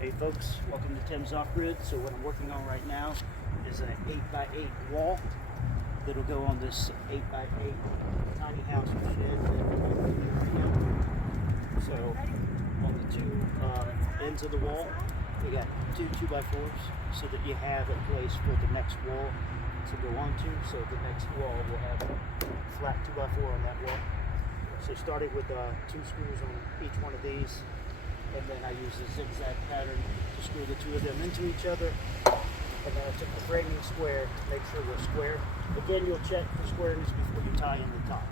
Hey folks, welcome to Tim's Off-Grid. So what I'm working on right now is an 8x8 wall that'll go on this 8x8 tiny house or shed that I'm doing right now. So on the two ends of the wall, we got two 2x4s so that you have a place for the next wall to go onto. So the next wall will have a flat 2x4 on that wall. So started with two screws on each one of these, and then I use a zigzag pattern to screw the two of them into each other. And then I took the framing square to make sure they're square. Again, you'll check for squareness before you tie in the top.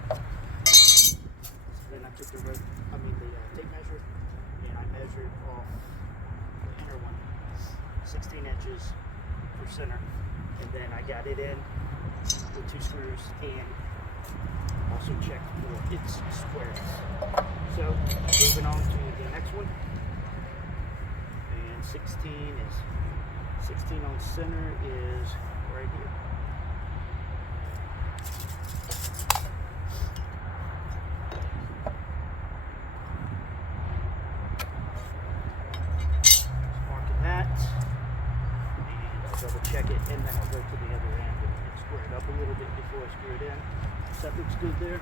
Then I took the tape measure, and I measured off the inner one, 16 inches for center. And then I got it in with two screws and also checked for its squareness. So moving on to the next one. And 16 on center is right here. Just marking that, and I'll double check it, and then I'll go to the other end and square it up a little bit before I screw it in. So that looks good there.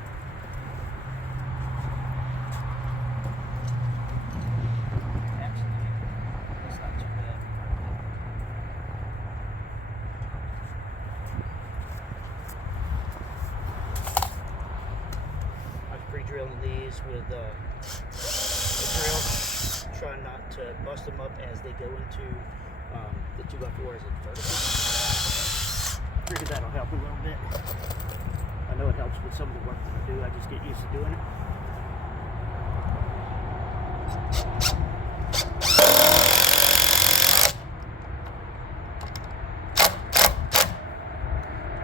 Drilling these with a drill, trying not to bust them up as they go into the 2x4 as it vertical. Figured that'll help a little bit. I know it helps with some of the work that I do. I just get used to doing it.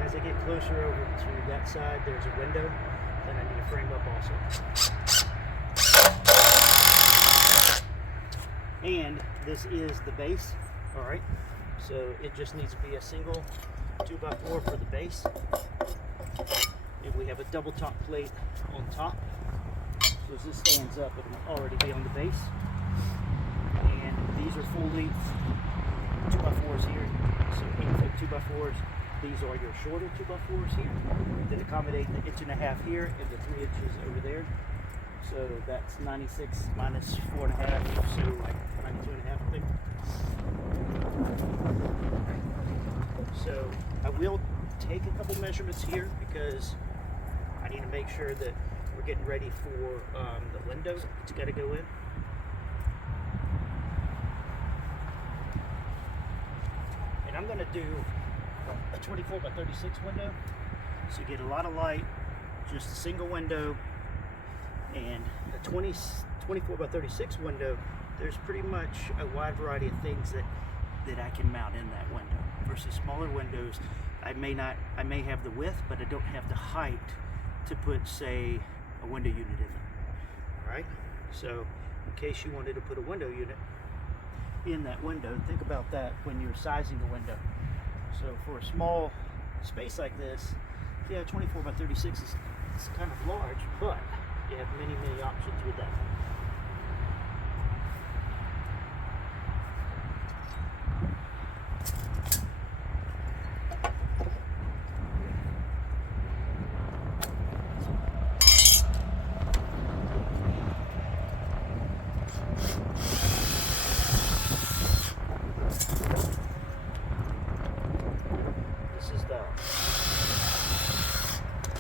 As I get closer over to that side, there's a window. Then I need to frame up also. And this is the base, all right? So it just needs to be a single 2x4 for the base. And we have a double top plate on top. So as this stands up, it'll already be on the base. And these are full length 2x4s here. So 8-foot 2x4s. These are your shorter 2x4s here that accommodate the 1.5 inches here and the 3 inches over there. So that's 96 minus 4.5, so like 92.5, I think. So I will take a couple measurements here because I need to make sure that we're getting ready for the window that's got to go in. And I'm going to do a 24 by 36 window, so you get a lot of light, just a single window. And a 24 by 36 window, there's pretty much a wide variety of things that I can mount in that window. Versus smaller windows, I may have the width, but I don't have the height to put, say, a window unit in there. All right, so in case you wanted to put a window unit in that window, think about that when you're sizing the window. So for a small space like this, yeah, 24 by 36 is kind of large, but you have many options with that.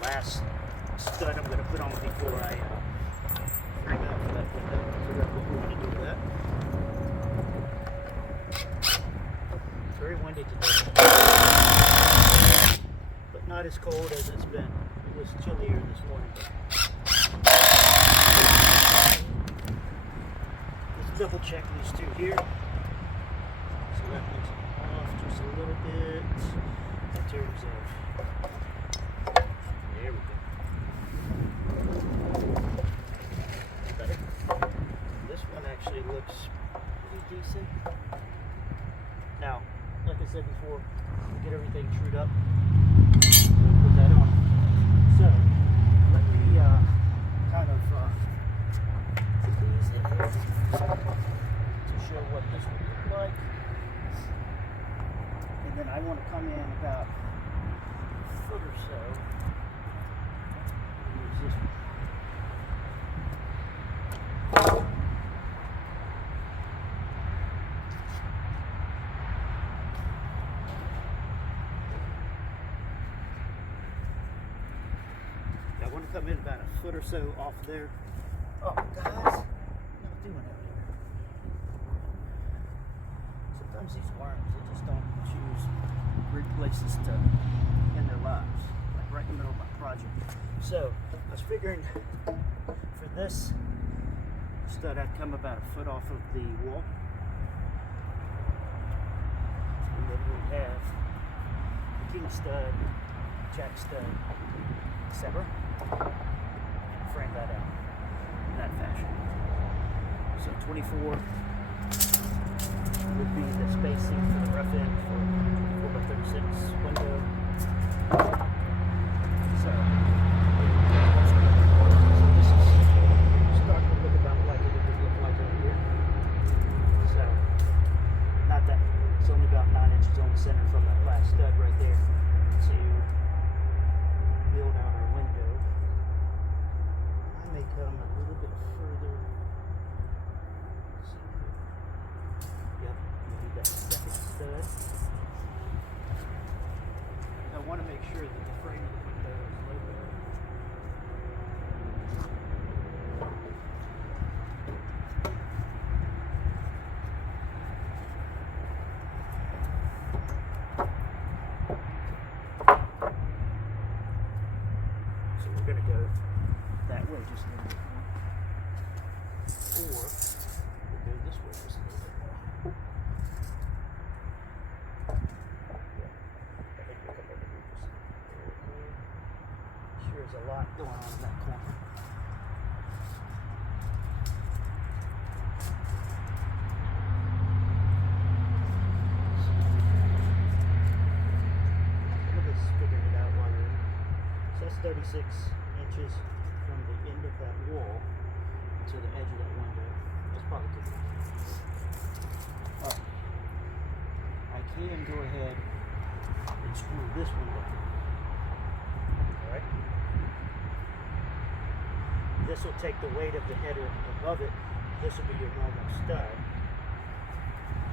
Last stud I'm going to put on before I frame out for that window. So that's what we're going to do with that. It's very windy today, but not as cold as it's been. It was chillier this morning. Let's double check these two here. So that looks off just a little bit in terms of. There we go. Better. This one actually looks pretty decent. Now, like I said before, get everything trued up. We'll put that on. So, let me kind of put these in here to show what this would look like. I want to come in about a foot or so. Use this one. I want to come in about a foot or so off there. Oh, guys, what are you doing out here? Sometimes these worms, they just don't choose great places to end their lives, like right in the middle of my project. So I was figuring for this stud, I'd come about a foot off of the wall, and then we have the king stud, jack stud, sever, and frame that out in that fashion. So 24 would be the spacing for the rough end for 4x36 window. So this is starting to look about like it would look like over here. So not that, it's only about 9 inches on the center from that last stud right there to build out our window. I may come a little bit further. Let's see here. Yep, we need that second stud. I want to make sure that the frame of the window is low enough. So we're going to go that way just a little bit more. Or we'll go this way just a little bit more. Yeah, I think we'll come over here just a little bit. Sure there's a lot going on in that corner. Look at this, figuring it out while you're in. So that's 36 inches from the end of that wall to the edge of that window. That's probably good enough. Alright. I can go ahead and screw this window. Alright. This will take the weight of the header above it. This will be your normal stud.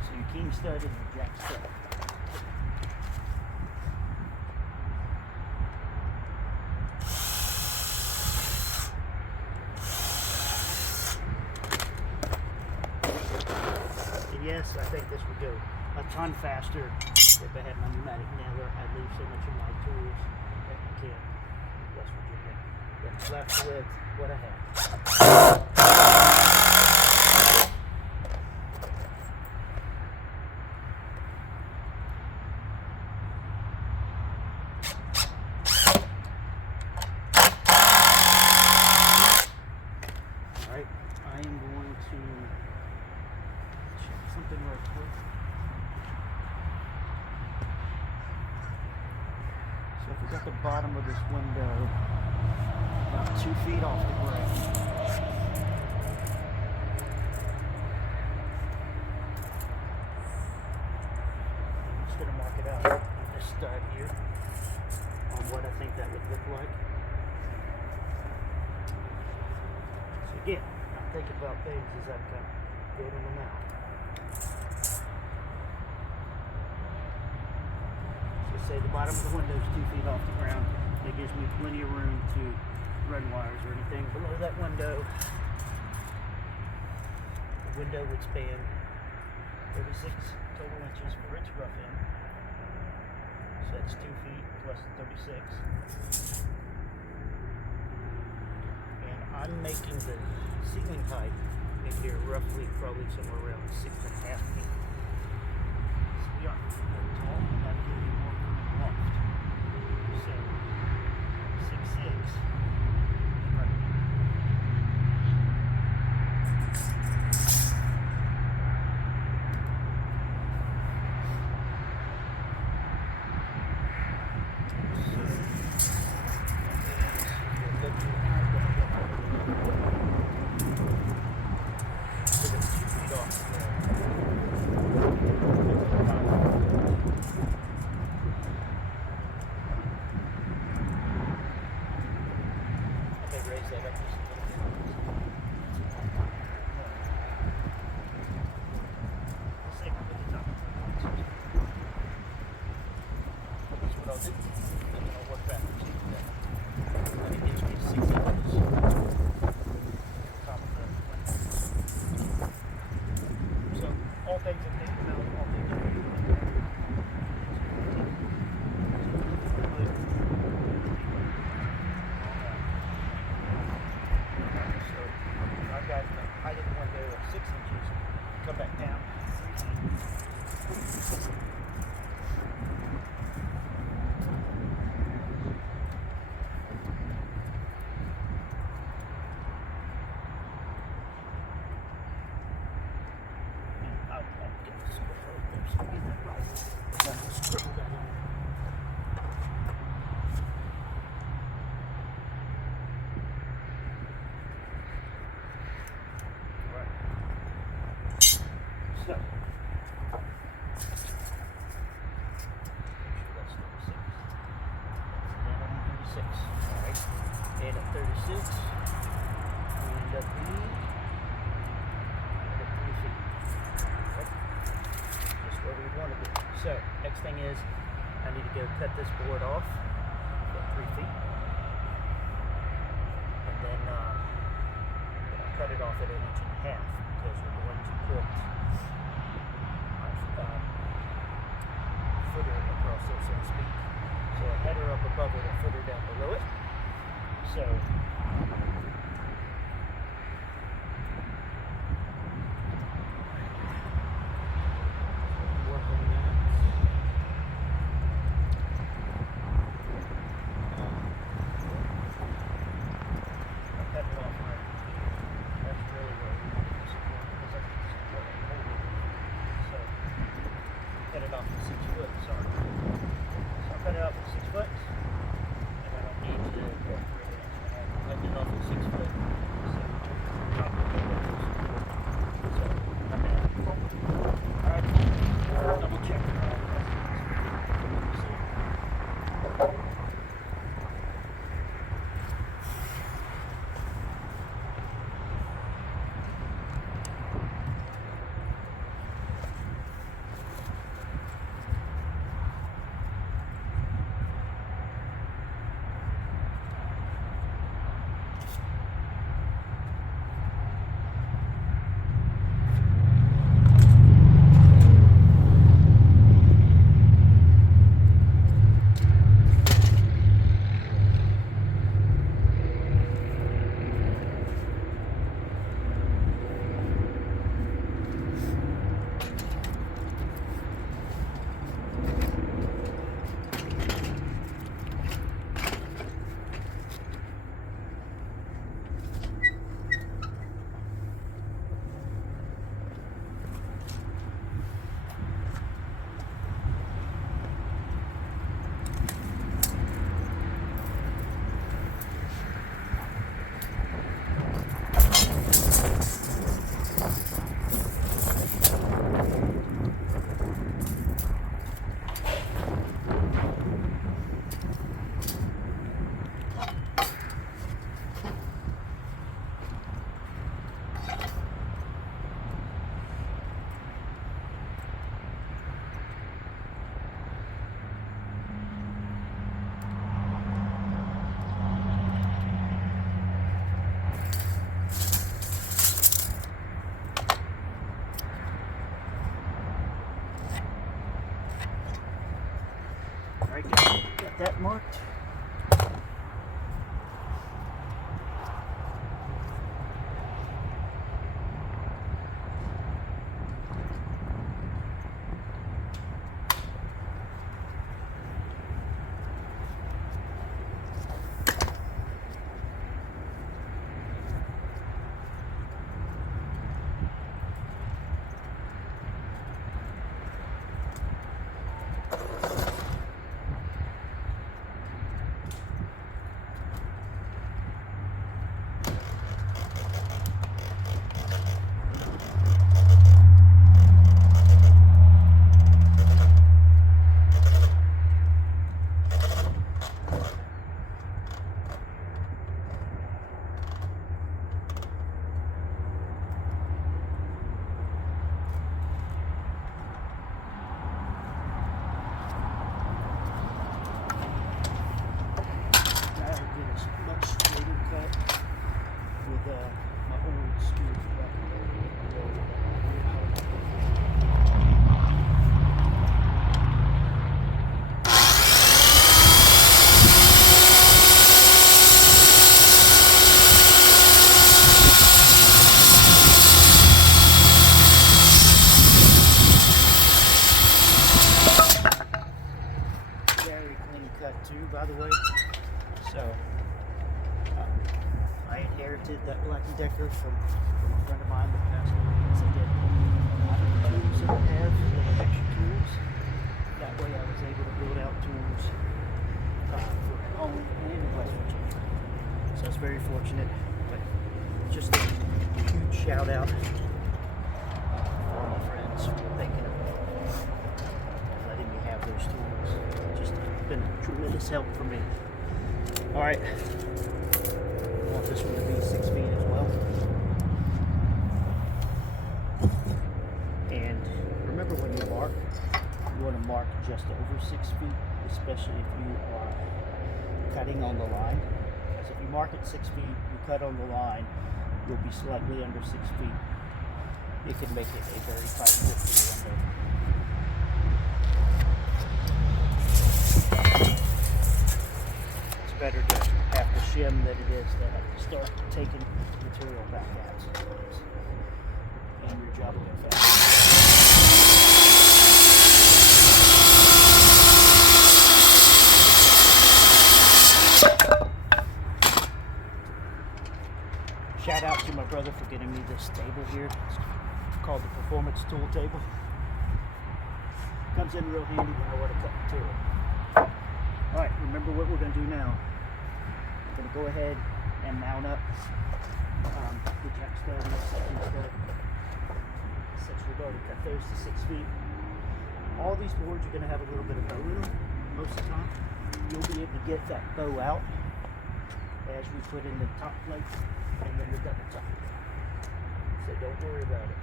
So your king stud and your jack stud. Yes, I think this would go a ton faster if I had my pneumatic nailer. I'd leave so much of my tools that I can in West Virginia. That's left with what I have. Alright, I am going to check something real quick. So if we got the bottom of this window about 2 feet off the ground. I'm just going to mark it out on this stud here on what I think that would look like. So again, I'm thinking about things as I'm kind of building them out. So say the bottom of the window is 2 feet off the ground. That gives me plenty of room to run wires or anything below that window. The window would span 36 total inches for its rough end. So that's 2 feet plus the 36. And I'm making the ceiling height in here roughly probably somewhere around 6.5 feet. So we aren't very tall, but that gives me more room left. So 6'6". Right. go back down. I'll get the screw right there so we get that right. I'll screw that in. So, that's 36. And then on 36. Alright. And at 36, we end up being at 3 feet. Okay. Just where we want to be. So, next thing is, I need to go cut this board off at 3 feet. And then I'll cut it off at 1.5 inches because we're going to put footer across it, so to speak. So a header up above it, a footer down below it. So work on that. I'll cut it off right. That's really where we want to support because I think it's what I'm holding. So cut it off to 6 foot, sorry. So I'll cut it off at 6 foot, and I don't need to go through it. I cut it off at 6 foot. So drop it over to support. So I'm gonna alright. Double check. Alright, got that marked. sticker from a friend of mine that passed away. He said that a lot of the tools that I have, little extra tools. That way I was able to build out tools for home and in West Virginia. So it's very fortunate. But just a huge shout out for all my friends for thinking of me and letting me have those tools. It's just been a tremendous help for me. Alright. I want this one to be 6 feet as well. And remember when you mark, you want to mark just over 6 feet, especially if you are cutting on the line. Because if you mark at 6 feet, you cut on the line, you'll be slightly under 6 feet. It can make it a very tight fit for the window. It's better to have to shim than it is to have to start taking material back out. And your job will go fast. Shout out to my brother for getting me this table here. It's called the Performance Tool Table. Comes in real handy when I want to cut material. Alright, remember what we're going to do now. We're going to go ahead and mount up the jack stud and the second stud. Since we've already cut those to 6 feet. All these boards are going to have a little bit of bow in them most of the time. You'll be able to get that bow out as we put in the top plate and then the double top. So don't worry about it.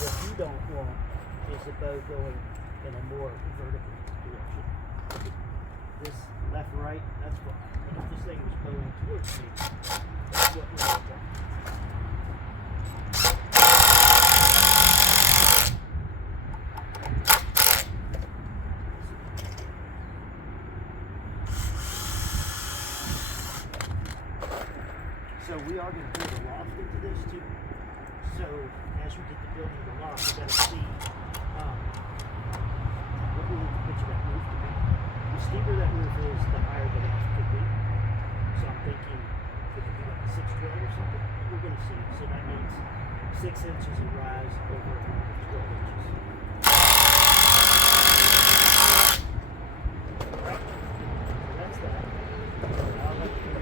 What you don't want is the bow going in a more vertical direction. This left, right, that's what. And if this thing was going towards me, that's what we want. So we are going to build a loft into this too. So as we get to building the loft, we're going to see what we want to picture that roof to be. The steeper that roof is, the higher the loft could be. So I'm thinking it could be like a 612 or something. We're going to see. So that means 6 inches in rise over a roof of 12 inches. Alright, so that's that. Now let's do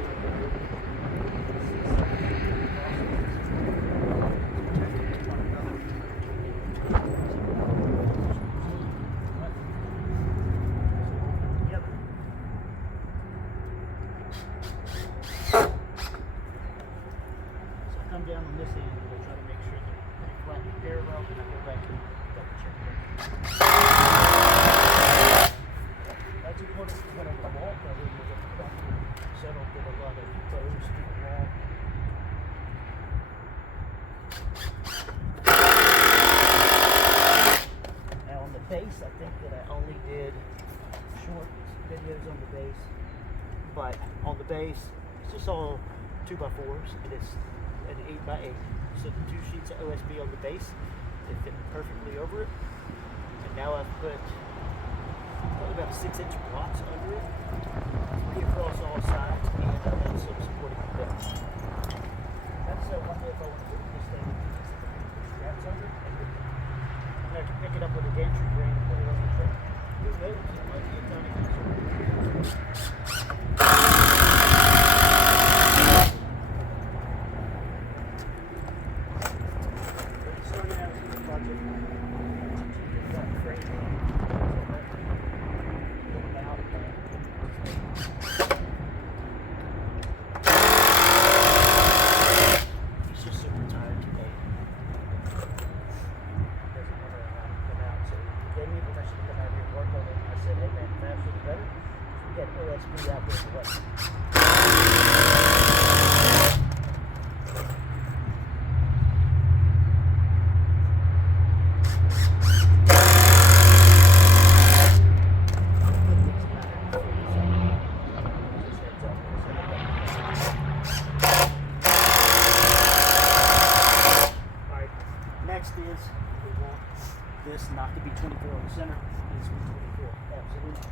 down on this end and we'll try to make sure that they're flat and parallel, and I go back and double check them. That's important to put on the wall cover because it's got to settle with a lot of bows to the wall. Now on the base, I think that I only did short videos on the base, but on the base, it's just all 2x4s. It is an 8x8. So the 2 sheets of OSB on the base, they fit perfectly over it. And now I've put probably about 6-inch blocks under it, 3 across all sides, and I've done some supporting bits. That's one way if I want to move this thing, straps under it, and I'm going to pick it up with a gantry crane and put it on the truck. Who knows? It might be a tiny piece. OSB out there for what? Alright, next is we want this not to be 24 in the center, it's 24 absolutely.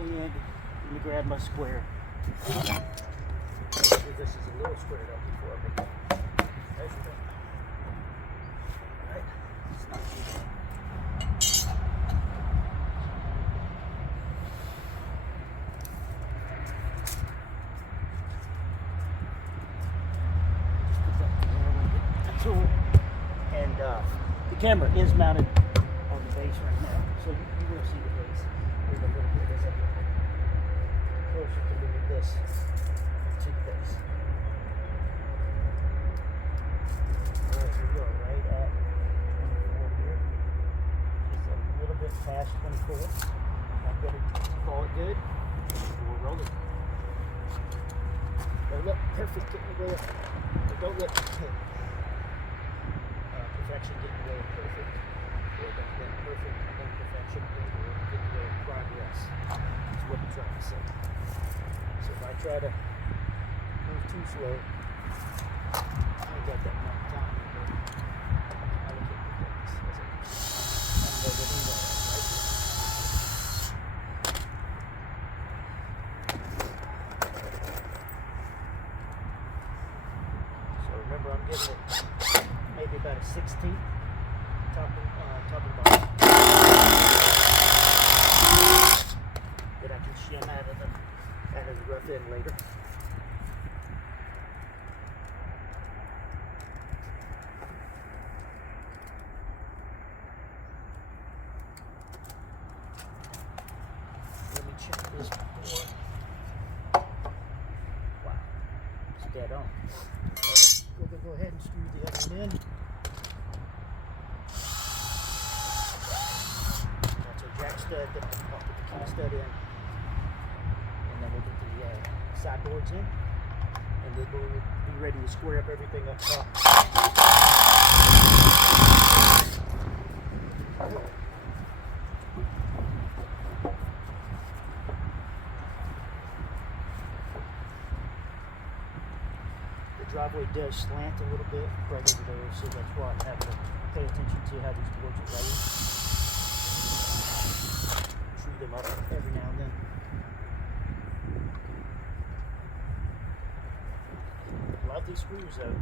And let me grab my square. Make sure this is a little squared up before I make it. Measure it. Alright, it's not too bad. Just put that there when we get the tool. And the camera is mounted on the base right now, so you will see the base. There's a little bit as I get closer to doing this to the base. Alright, here we go, right at 24 here. Just a little bit past 24. I'm going to call it good. We'll roll it. Don't let perfect get in the way of it. Don't let perfection get in the way of perfect. Or don't let perfect and then perfection get in the way of progress. That's what I'm trying to say. So if I try to move too slow, I got that much time. I look at the things as I know the things I have, right? So remember, I'm getting it maybe about a 16th top and bottom. That I can shim out of the rough end later. Let me check this board. Wow, it's dead on. We'll go ahead and screw the other one in. That's our jack stud that I'll put the key stud in. And then we'll get the sideboards in. And then we'll be ready to square up everything up top. The driveway does slant a little bit right over there, so that's why I have to pay attention to how these boards are laying. True them up every now and then. Love these screws though.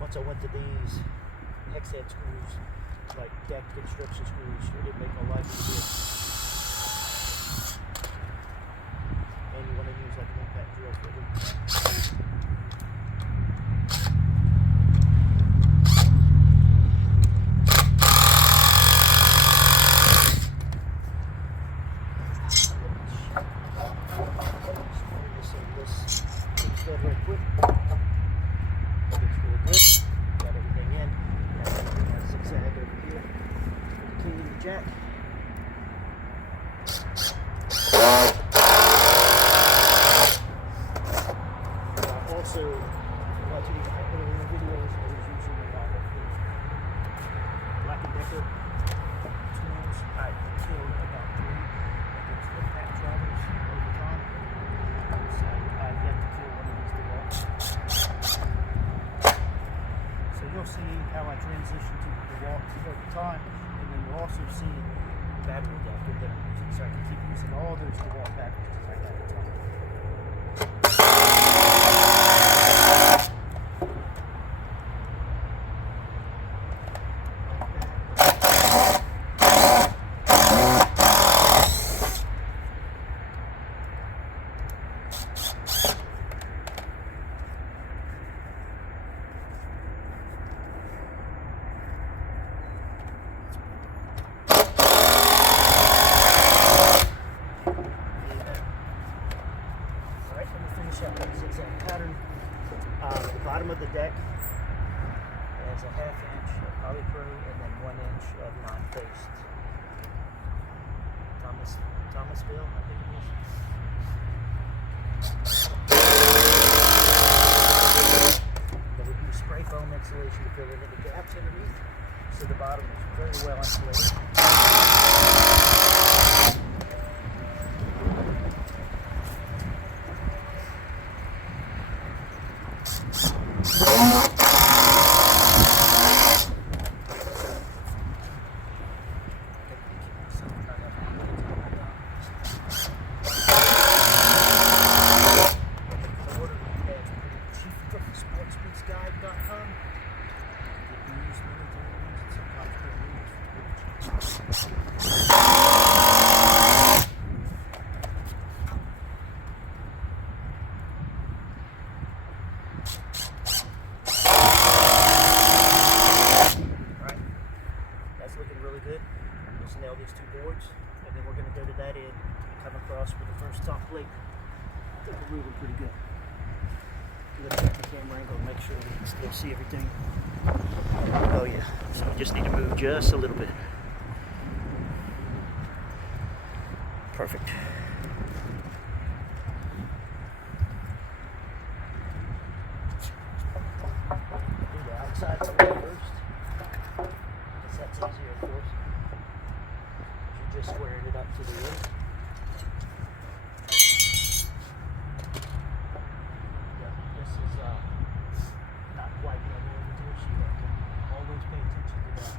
Once I went to these hex head screws, like deck construction screws, it didn't make my life easier. And you want to use like an impact drill for them. Jack. Also, watching my earlier videos, I was using a lot of Black & Decker tools. I killed about 3 of those impact drivers over time. So I've yet to kill one of these DeWalts. So you'll see how I transition to the DeWalts over time. And then you'll also see the battery adapter that I'm using, so I can keep using all those DeWalt batteries as I got the time. The bottom of the deck has a 1/2 inch of polypro and then 1 inch of non-faced Thomasville, I think it is. Then we use spray foam insulation to fill in the gaps underneath, so the bottom is very well insulated. two boards, and then we're going to go to that end and come across with the first top plate. I think we're moving pretty good. I'm going to check the camera angle and make sure we can still see everything. Oh yeah, so we just need to move just a little bit. Perfect. Do the outside first. Guess that's easier, of course. You're just squaring it up to the end. Yeah, this is not quite level with the tool, so you have to always pay attention to that.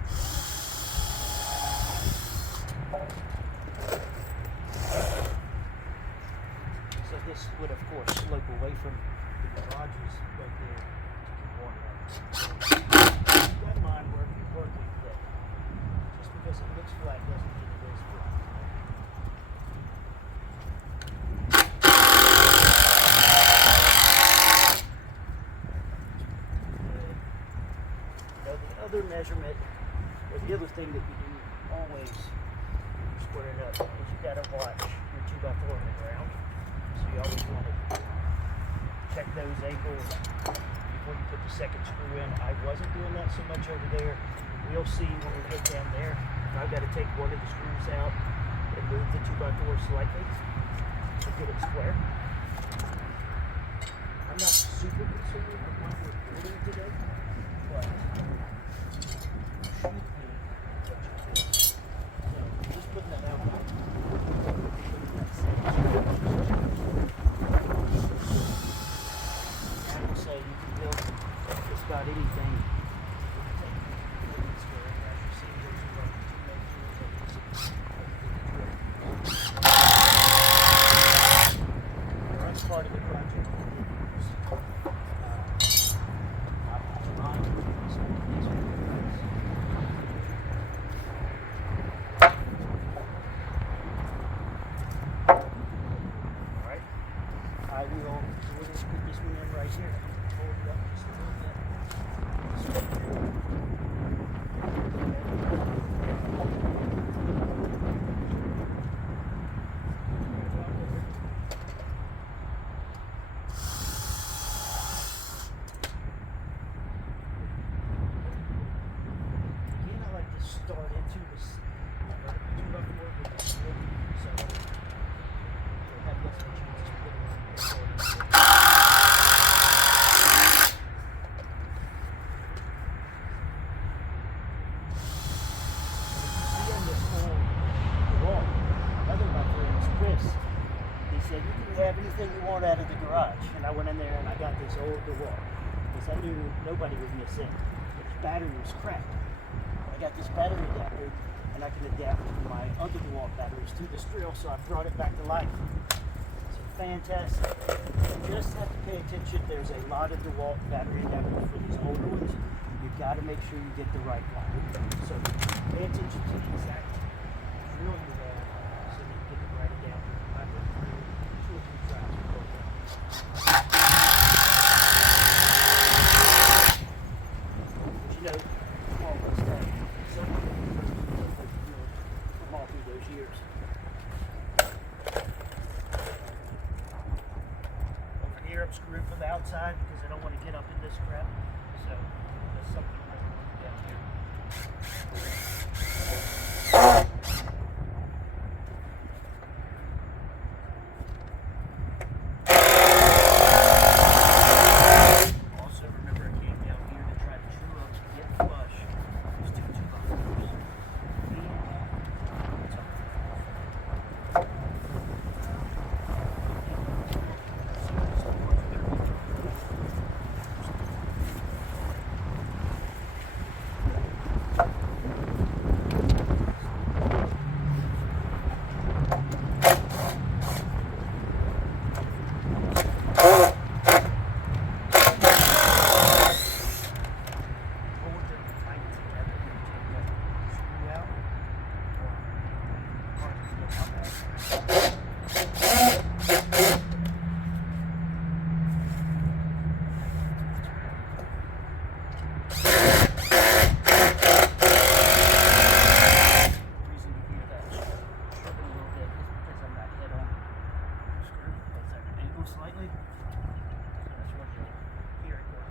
So this would, of course, slope away from the garages right there. Keep that in mind working, but just because it looks flat doesn't mean it is flat. Now the other measurement, or the other thing that you do always squaring up, is you gotta watch your 2x4 on the ground. So you always want to check those angles before you put the second screw in. I wasn't doing that so much over there. We'll see when we get down there. I've got to take one of the screws out and move the 2x4 slightly to get it square. I'm not super concerned with what we're building today, but should be what you feel. So just putting that out there. I will say you can build just about anything. Part of the project Alright, I will put this one in right here. Hold it up just a little bit. Start into this 2x4 with the steel, so you'll have less of a chance of getting it started. See on this whole wall, another of my friends, Chris, he said, you can have anything you want out of the garage. And I went in there and I got this old DeWalt, because I knew nobody would miss it. Its battery was cracked. I got this battery adapter, and I can adapt my other DeWalt batteries to this drill, so I brought it back to life. It's fantastic. You just have to pay attention. There's a lot of DeWalt battery adapters for these older ones. You've got to make sure you get the right one. So pay attention to the exact drill you have, so that you get it right down. I went through 2 or 3 tries before that. But you know, all this stuff. From all through those years. Over here I'm screwing from the outside because I don't want to get up in this crap. So there's something down here. Also remember I came down here to try the true ups to get flush. Just do 2x4s. slightly. That's when you'll hear it go.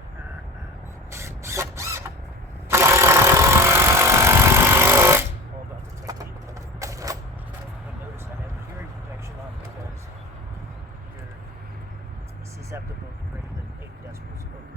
All about the technique. You'll notice I have hearing protection on because you're susceptible to greater than 80 decibels over.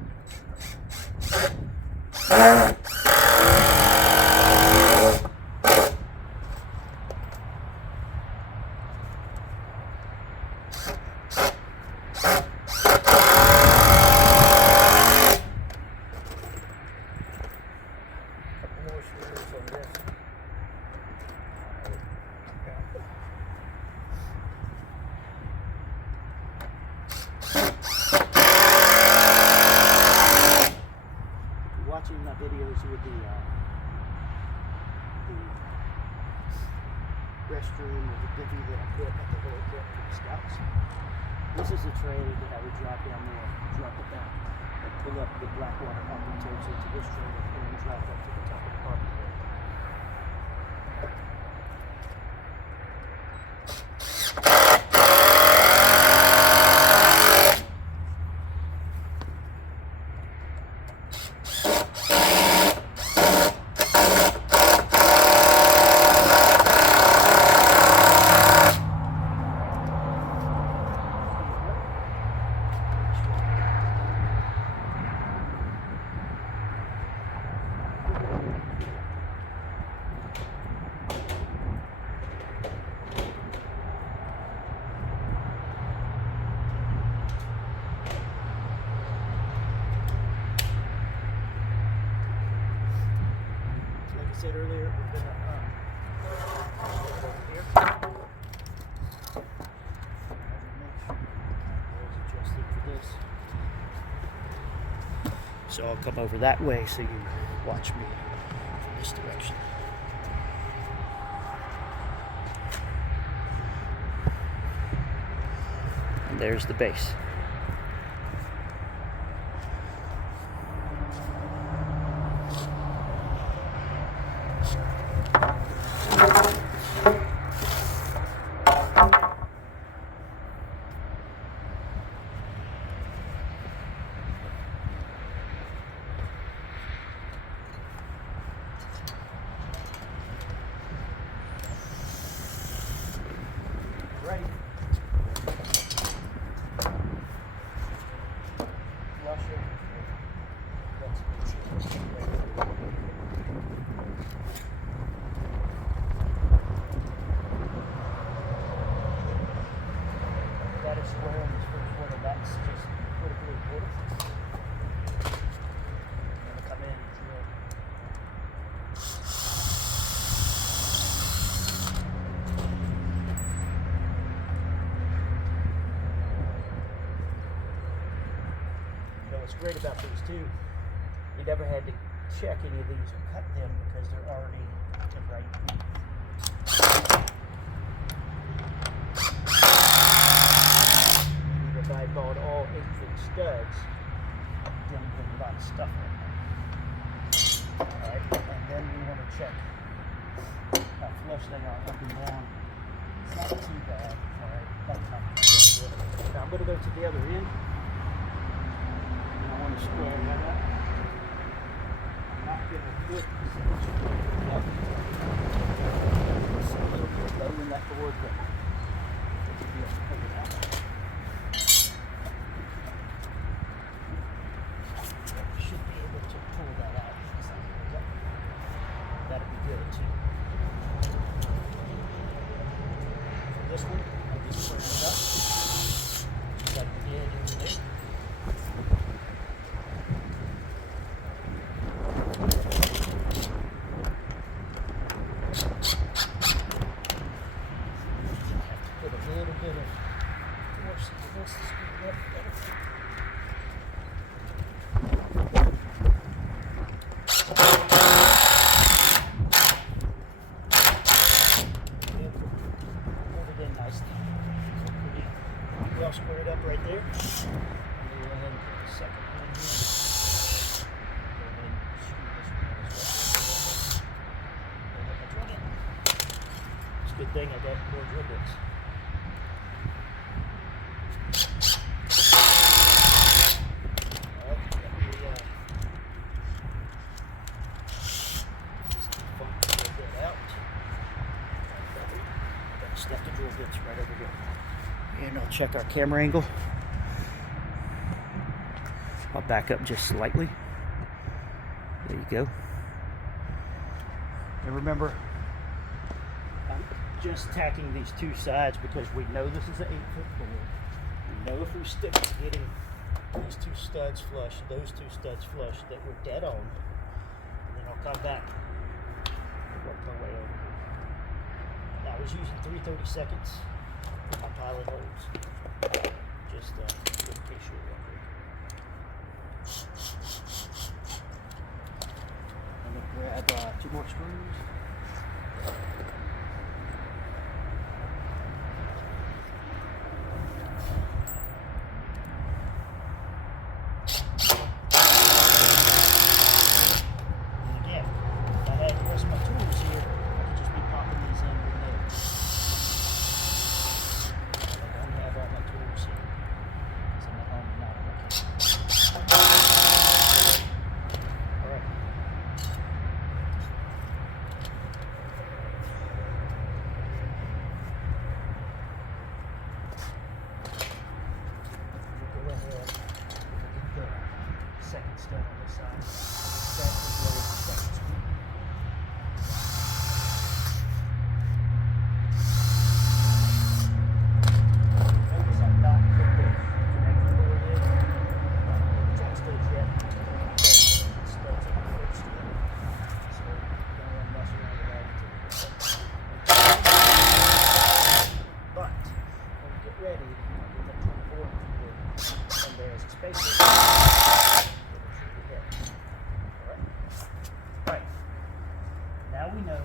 Watching my videos with the restroom or the divvy that I put at the lower pit for the scouts. This is a tray that I would drop down there, drop it down, and pull up the black water popping tubes into this tray and then drop up to the top of the parking area. Said earlier, we're gonna over here. Adjusted for this. So I'll come over that way so you watch me from this direction. And there's the base. Ready. Flush it. That is square in this first one, and that's just critically important. I'm going to come in and drill. What's great about these too, you never had to check any of these or cut them because they're already the right width. If I bought all 8-foot studs, then we put a lot of stuff in there. Alright, and then we want to check how flush they are up and down. It's not too bad. Alright, now I'm going to go to the other end. I want to square that up. Not give a good percentage. Yep. It's a little bit low in that board, but you'll be able to figure it out. Should be able to pull that out. Yep. That'll be good too. For this one, I'll just square it up. Just like we did over there. Well squared up right there. And then go ahead and put the second one here. Go ahead and screw this one as well. It's a good thing I got more drill bits. Stuff the drill bits right over here. And I'll check our camera angle. I'll back up just slightly. There you go. And remember, I'm just tacking these two sides because we know this is an 8-foot board. We know if we stick to getting these two studs flush, those two studs flush, that we're dead on. And then I'll come back and work my way over here. Now, I was using 3/32 for my pilot holes. Just in case you're wondering. I'm going to grab 2 more screws. And again, if I had the rest of my tools here, I could just be popping these in with nails. But I don't have all my tools here because I'm at home and not on vacation. All right. We'll go ahead and get the second stud on this side. That is where the second screw. Notice I'm not put the connecting board in. Not put the jack studs yet. The studs are first in. So don't want to mess around with that until we get that. But when we get ready, I'll get that 24 in here. And there's a spacer. Alright. Now we know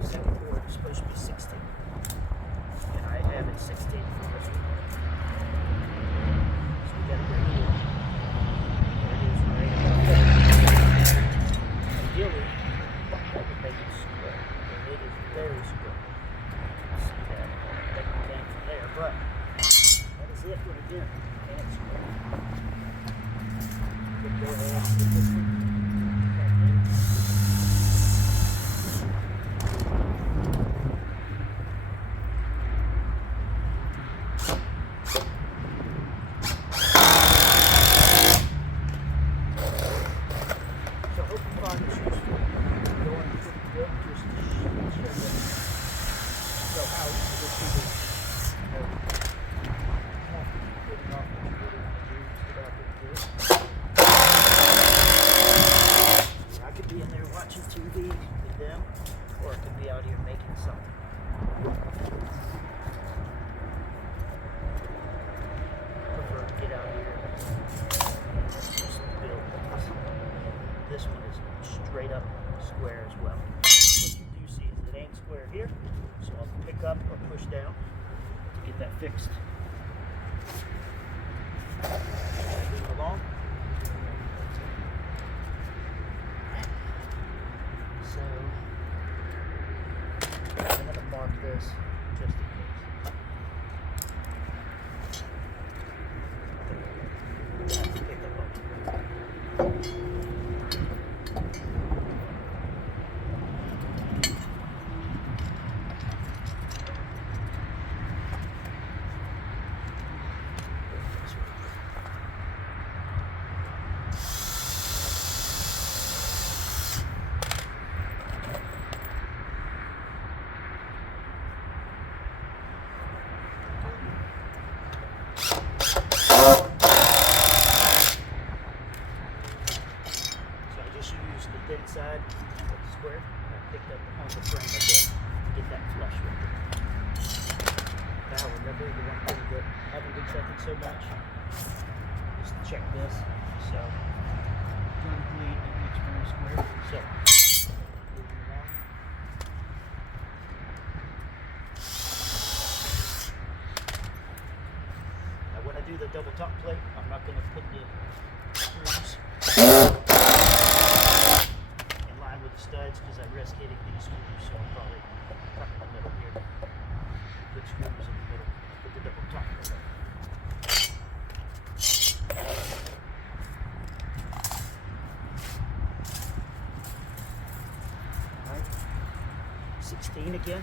the second board is supposed to be 16. And I have it 16 for this one. So we got to bring it in. There it is right about there. Ideally, I would make it square. And it is very square. You can see that. Take it down from there. But that is it for again. And square. Go ahead and get this one back in. So I hope you find this useful. Going pretty good, just to show how easy this is. Getting off what you really want to do, just get out there and do it. I could be in there watching TV with them, or I could be out here making something. I prefer to get out here and just build things. This one is straight up square as well. What you do see is it ain't square here, so I'll pick up or push down to get that fixed. Move along. So I'm going to mark this just in case. I have to pick up on thin side of the square. I picked up on the frame again to get that flush right there. Now remember the one thing that I haven't been checking so much is to check this. So vertically it looks very square. So moving along. Now when I do the double top plate, I'm not going to put the screws with the studs because I risk hitting these screws, so I'll probably cut in the middle here. Put screws in the middle with the double top. Alright, 16 again.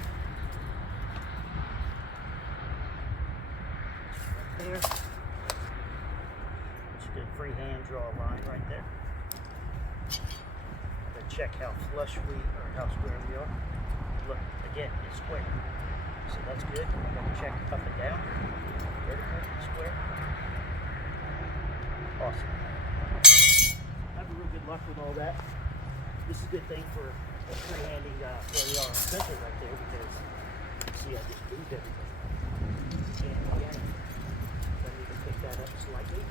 there. Just did freehand draw a line right there. Then check how flush we or how square we are. Look, again, it's square. So that's good. I'm going to check up and down. Vertical, square. Awesome. Have a real good luck with all that. This is a good thing for freehanding where we are on center right there, because you see I just moved everything. And again, I need to pick that up slightly.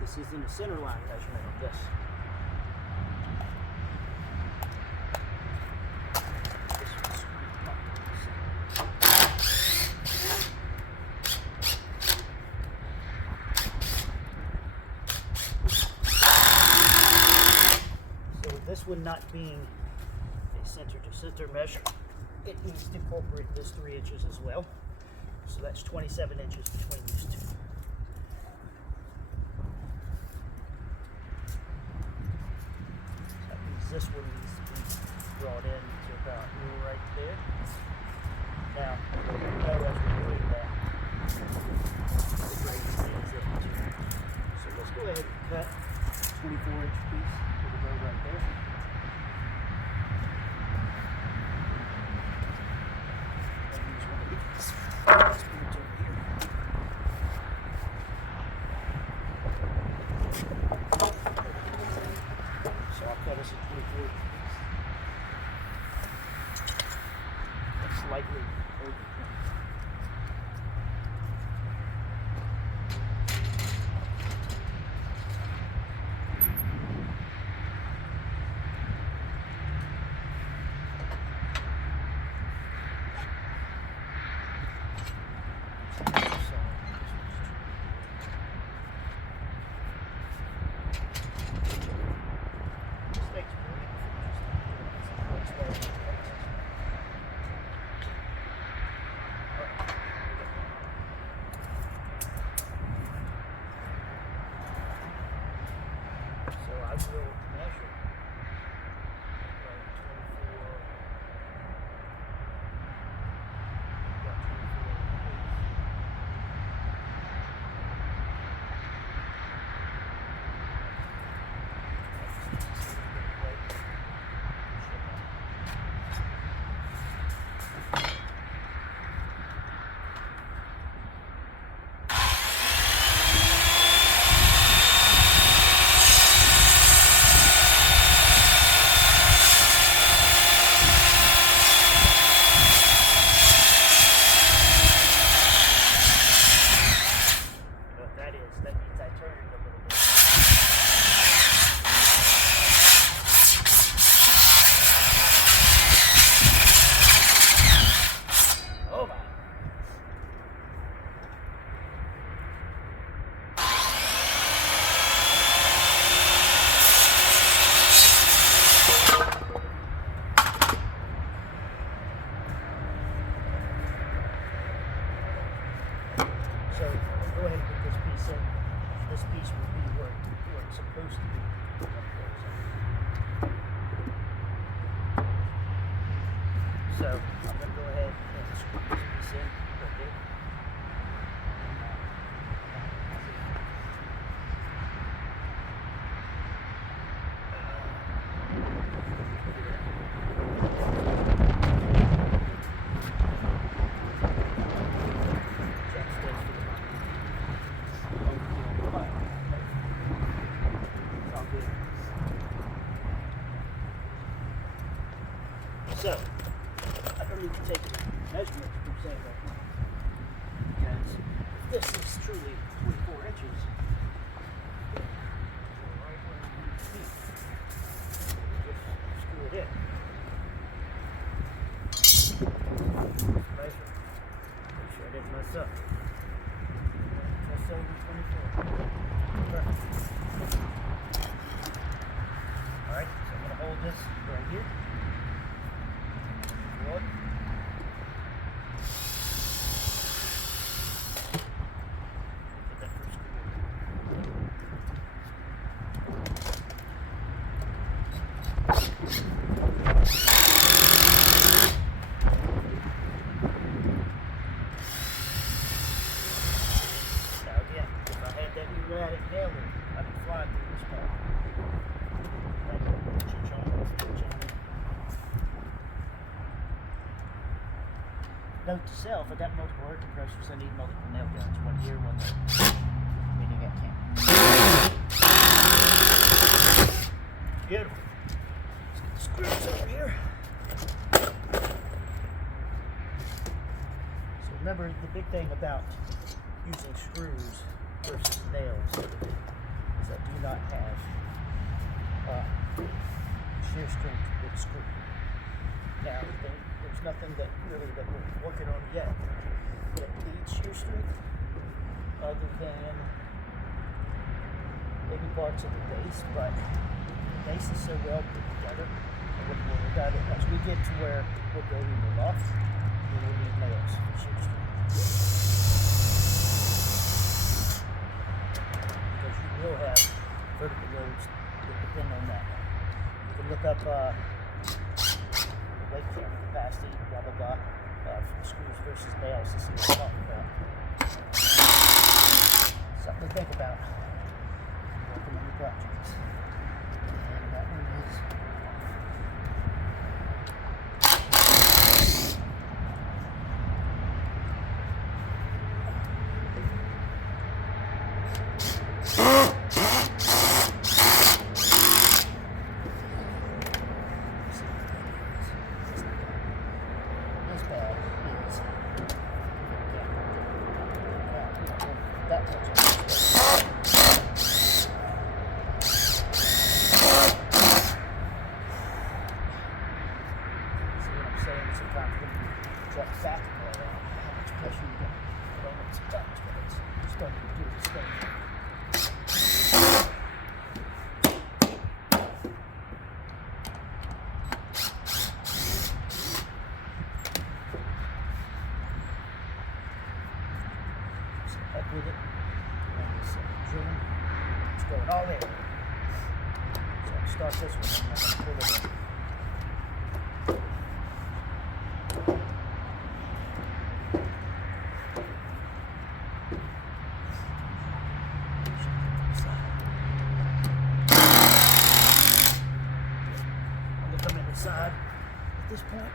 This isn't a center line measurement on this. So with this one not being a center to center measure, it needs to incorporate this 3 inches as well. So that's 27 inches between these two. this one needs to be brought in to about right there. Now, as we're doing that, the grade stands up too. So let's go ahead and cut 24-inch piece. It'll go right there. And use one of these spoons over here. So I'll cut us a 24 piece. That's slightly over. I will measure 24 inches. Just screw it in. Measure. Make sure I didn't mess up. Just over 24. Perfect. Alright, so I'm going to hold this right here. One. Note to self, I got multiple air compressors, I need multiple nail guns. One here, one there. Meaning I can't. Beautiful. Let's get the screws over here. So remember, the big thing about using screws versus nails is I do not have shear strength with screw. Now, there's nothing that we're working on yet that needs shear strength other than maybe parts of the base, but the base is so well put together. As we get to where we're building the loft, we will need nails for shear strength. Because you will have vertical loads that depend on that. You can look look up weight clearing capacity, blah blah blah, for screws versus nails to see what I'm talking about. Something to think about working on your projects. And that one is that much. See what I'm saying? Sometimes when you drop back around, how much pressure you get put on it sometimes, but it's starting to do its thing. Up with it, and it's driven. It's going all there. So I'll start this one and I'm going to pull it in. I'm going to come in the side at this point.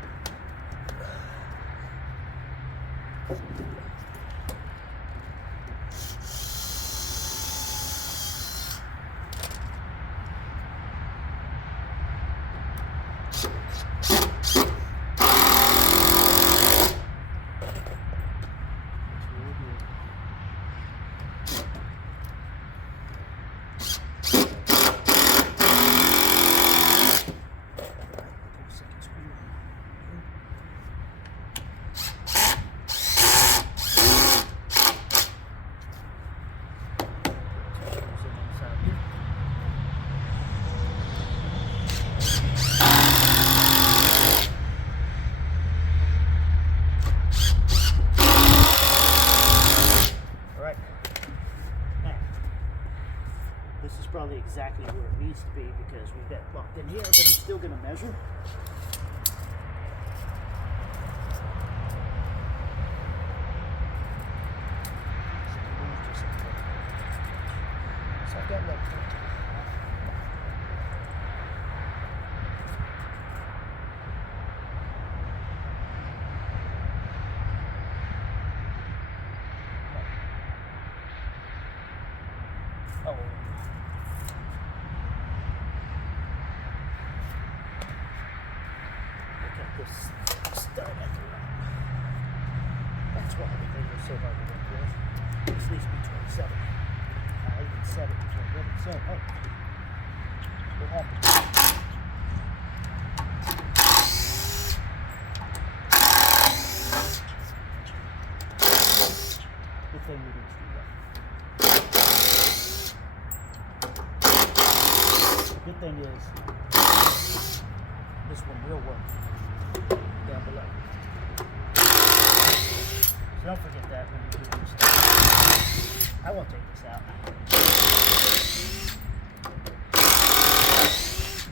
This is probably exactly where it needs to be because we've got locked in here, but I'm still going to measure. So I've got like 13. Oh. This stud at the round. That's why everything was so hard to work with. This needs to be 27. I even set it between them and 7. Oh. What happened? Good thing we didn't do that. The good thing is, this one will work down below. So don't forget that when you do this. I won't take this out.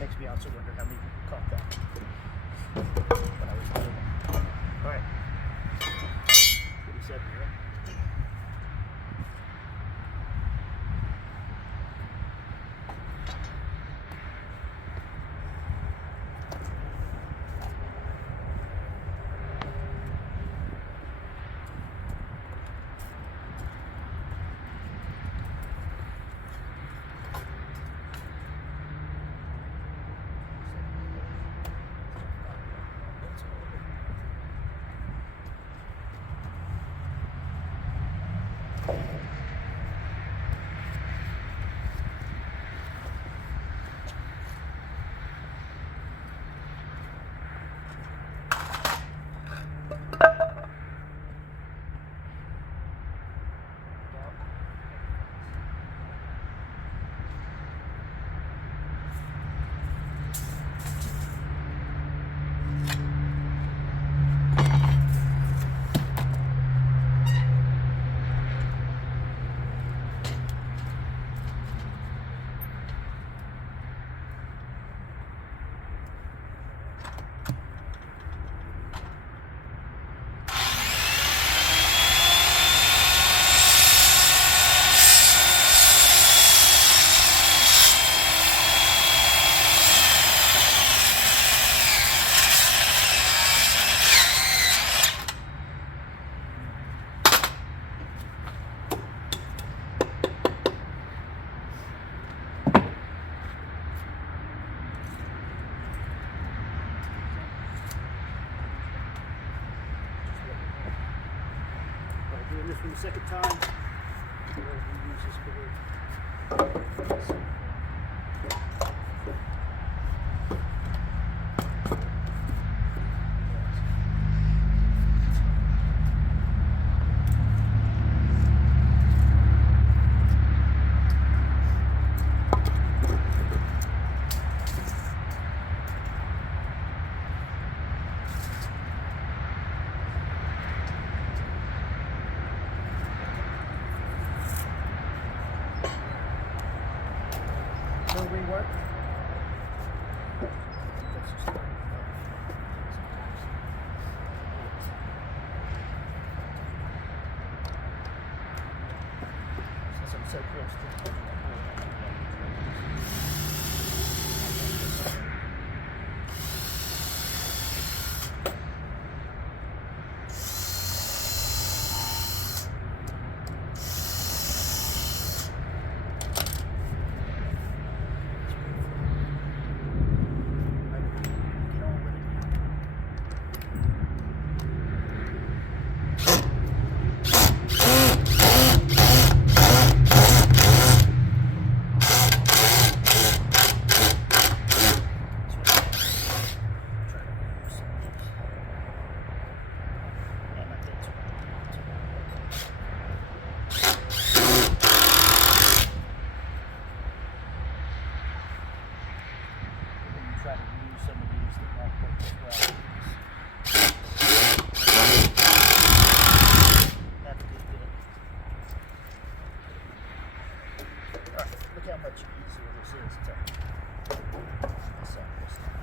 Makes me also wonder how many people caught that when I was doing it. Alright. 47, right? the second time. We'll use this board. No rework. Since I'm so close to the try to use some of these that might work as well. That's a good bit. Alright, look how much easier this is to set this thing.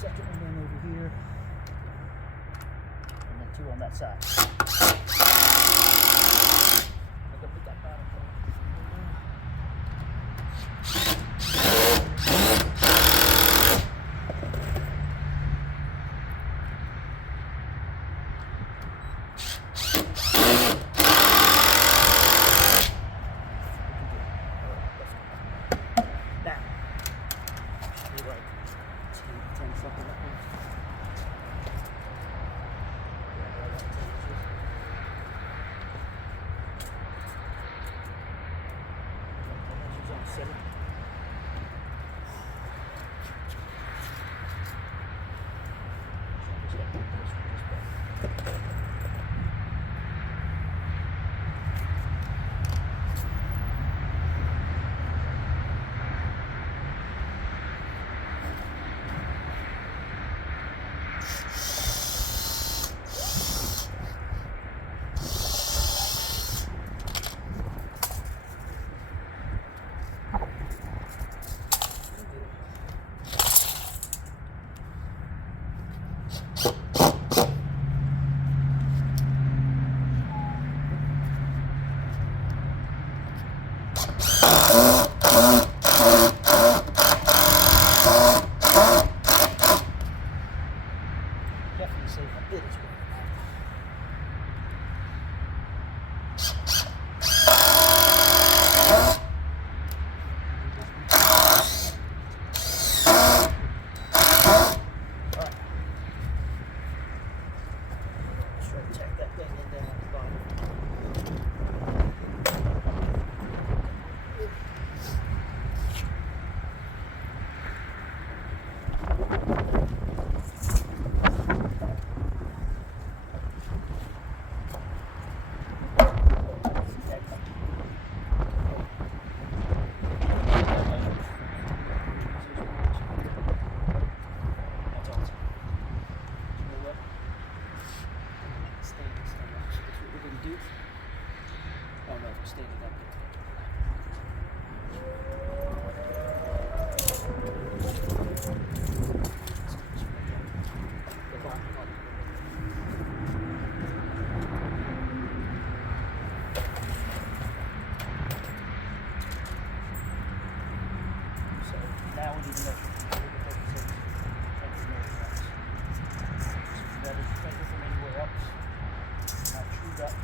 Second one in over here, and then two on that side. I'm gonna put that bottom one. Now, should be like 10 something like this. Definitely save a bit as well. Tack that thing in down at the bottom. that one, even though it's 36 milligrams. That is different from anywhere else. Not chewed up.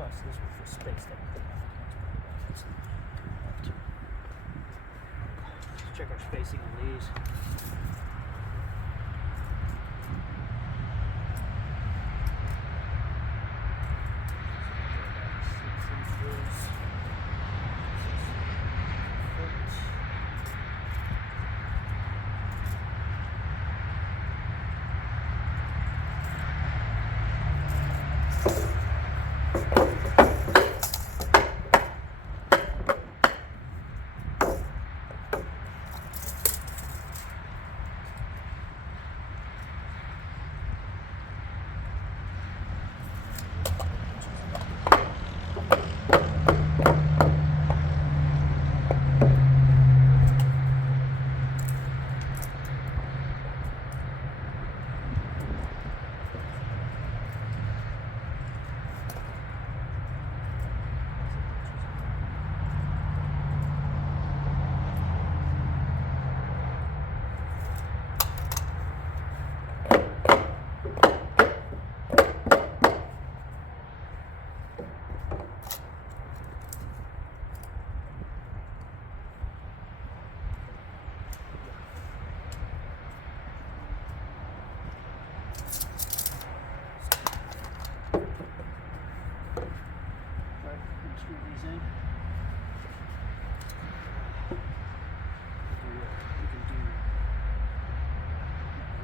Plus, this was just spaced out. Let's check our spacing on these.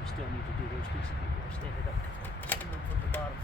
Still need to do those pieces before I stand it up. Screw them from the bottom.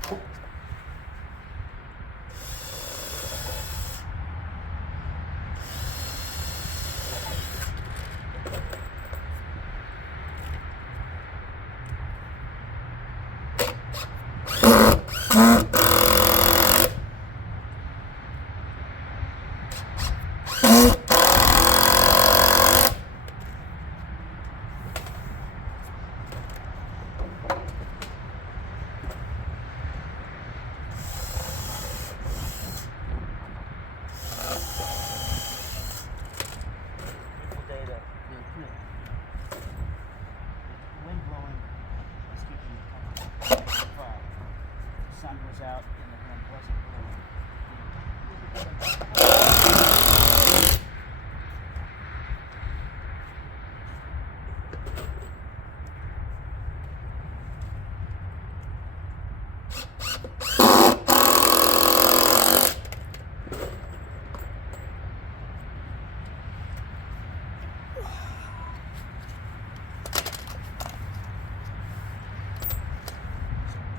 Out and the wind wasn't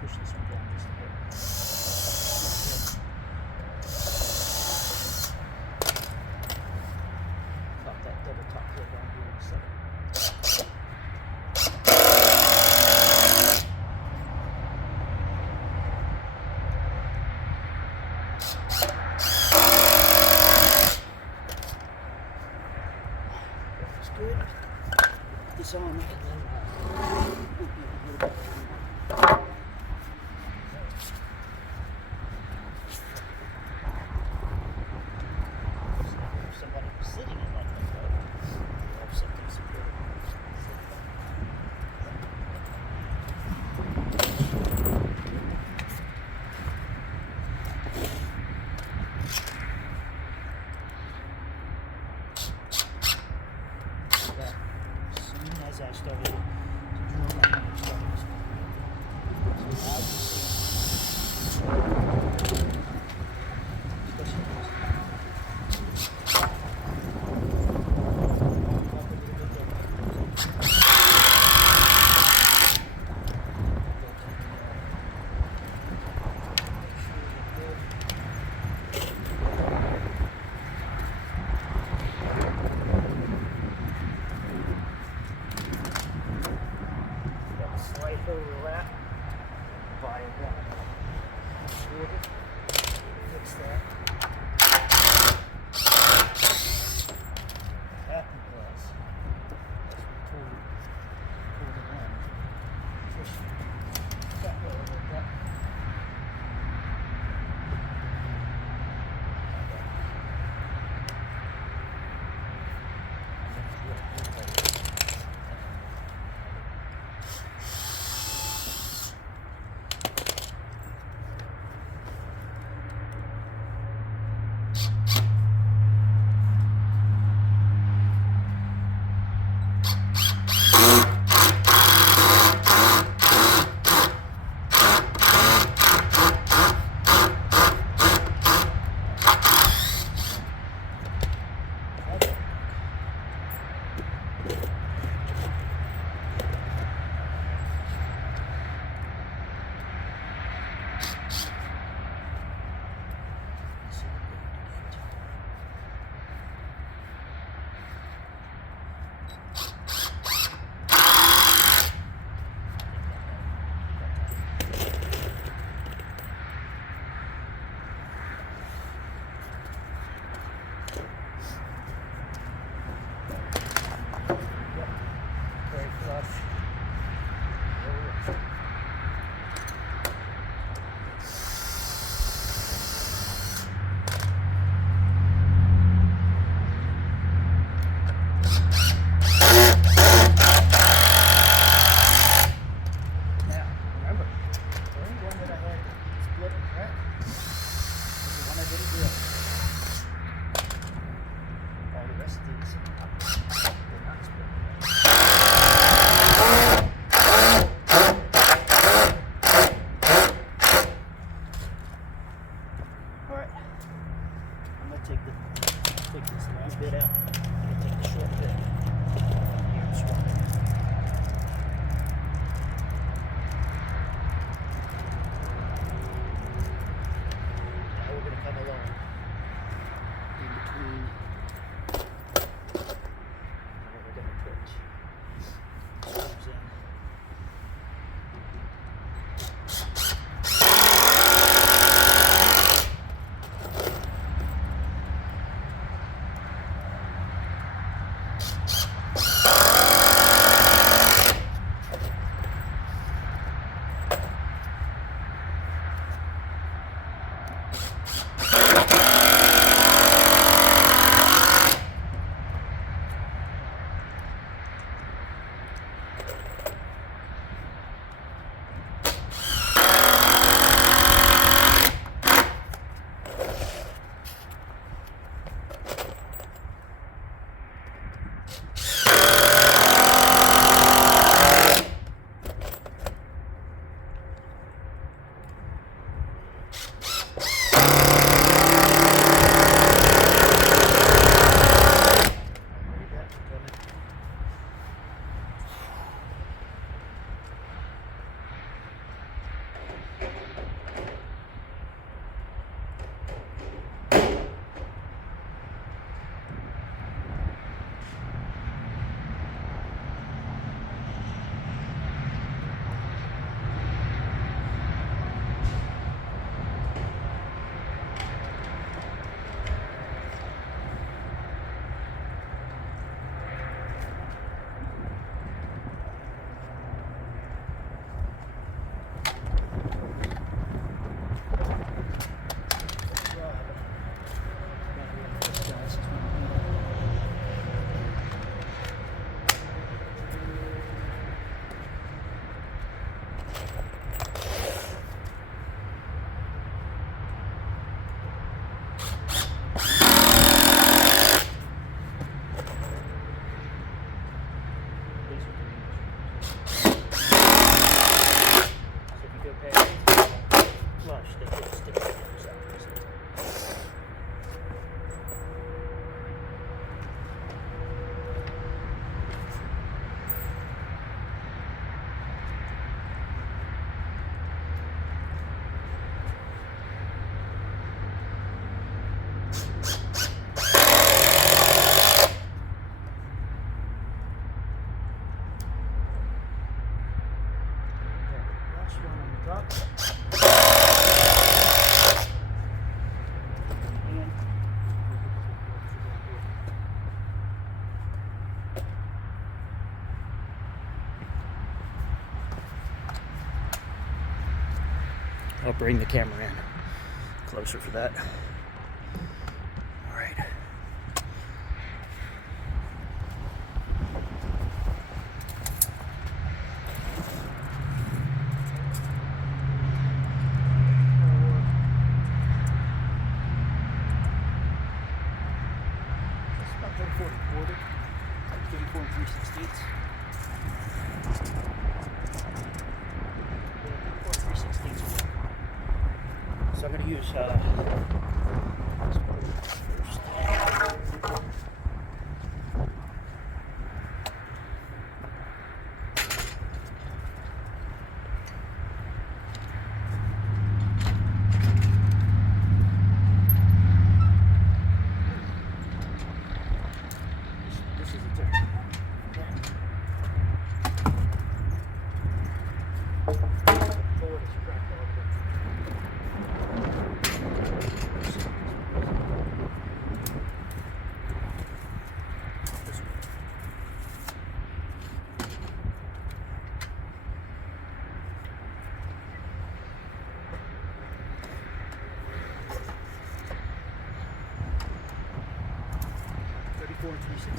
push this one down just a bit. That double top clip on here in a second. That's good. Put this on. Somebody was sitting in that window. You have something secure. As soon as I started to drill that, I started to so now you see, especially I'll bring the camera in closer for that. All right. It's about 34 and a quarter, like 34 and 3/16. So I'm going to use this is a tip. Four and 3/16.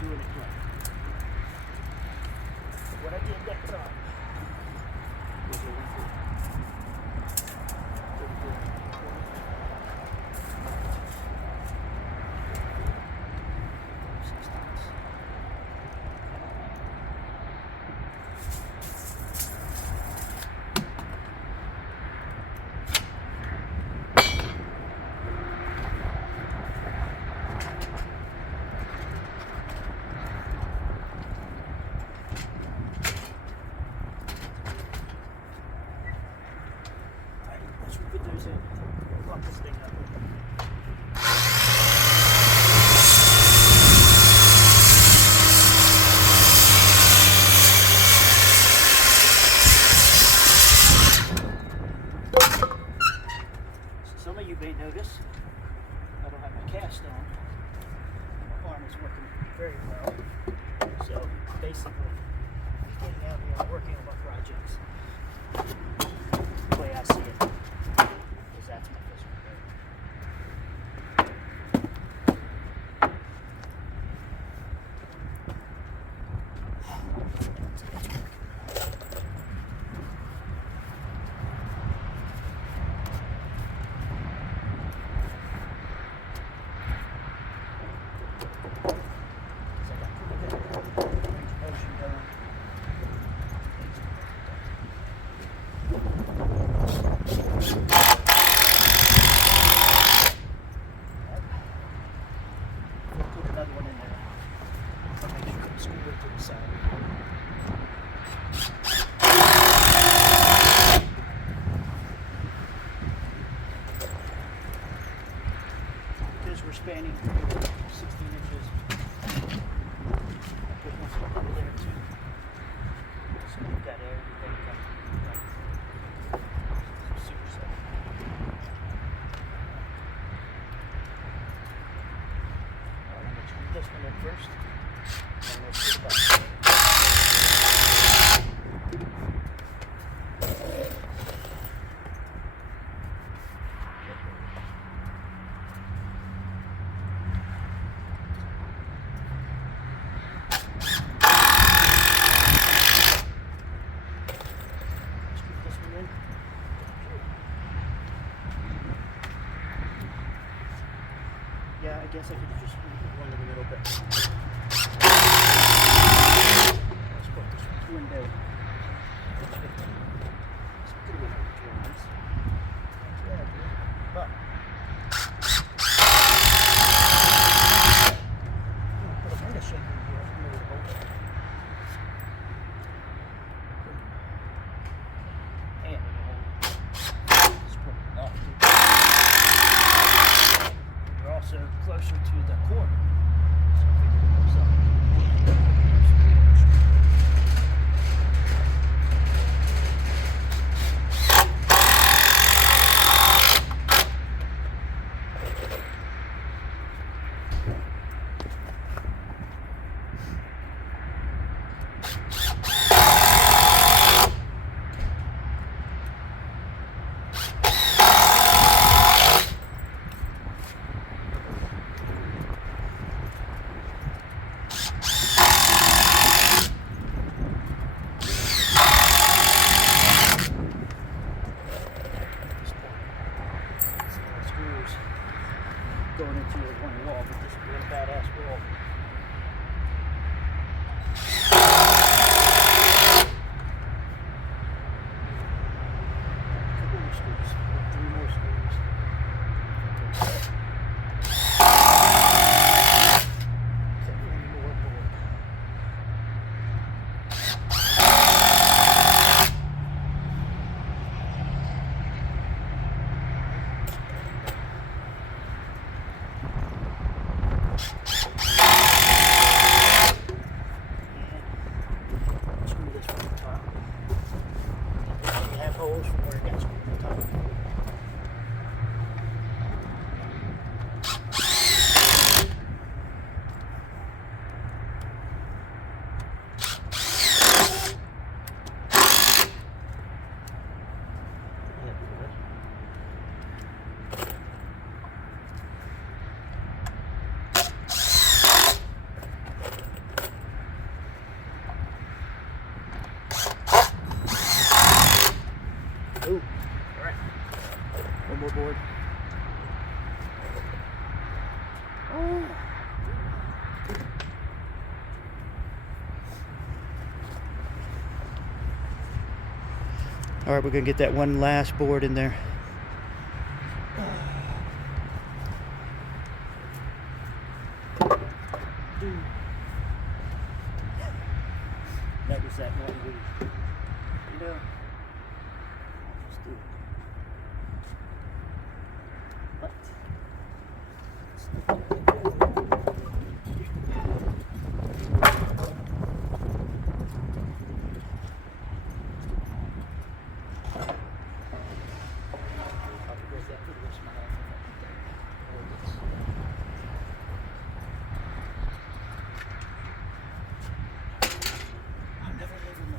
Doing it right. What I did that time was over 'cause getting out here and working on my projects. The way I see it is that's my physical therapy. Put another one in there. I'll make sure it's screwed to the side. Because we're spanning 16 inches. I'll put one stuff under there too. So you've got everything like super safe. I'm going to screw this one in first. And we'll screw the back. Screw this one in. Yeah, I guess I could have just put one in the middle, but let's put this window. So I could have went over to ones. Yeah, I did. But I'm gonna put a window shaker in here. I'm gonna hold it. And we're gonna hold this put it off. We're also closer to the corner. So I figured it goes up. Going into one wall, but this would be a badass wall. Couple more screws, 3 more screws. Okay, one more board. Screw this from the top. You have holes from where it got screwed from the top. Ooh, all right. One more board. Oh. All right, we're gonna get that one last board in there. That was that one we, you know. Just do it. What? I've never lived in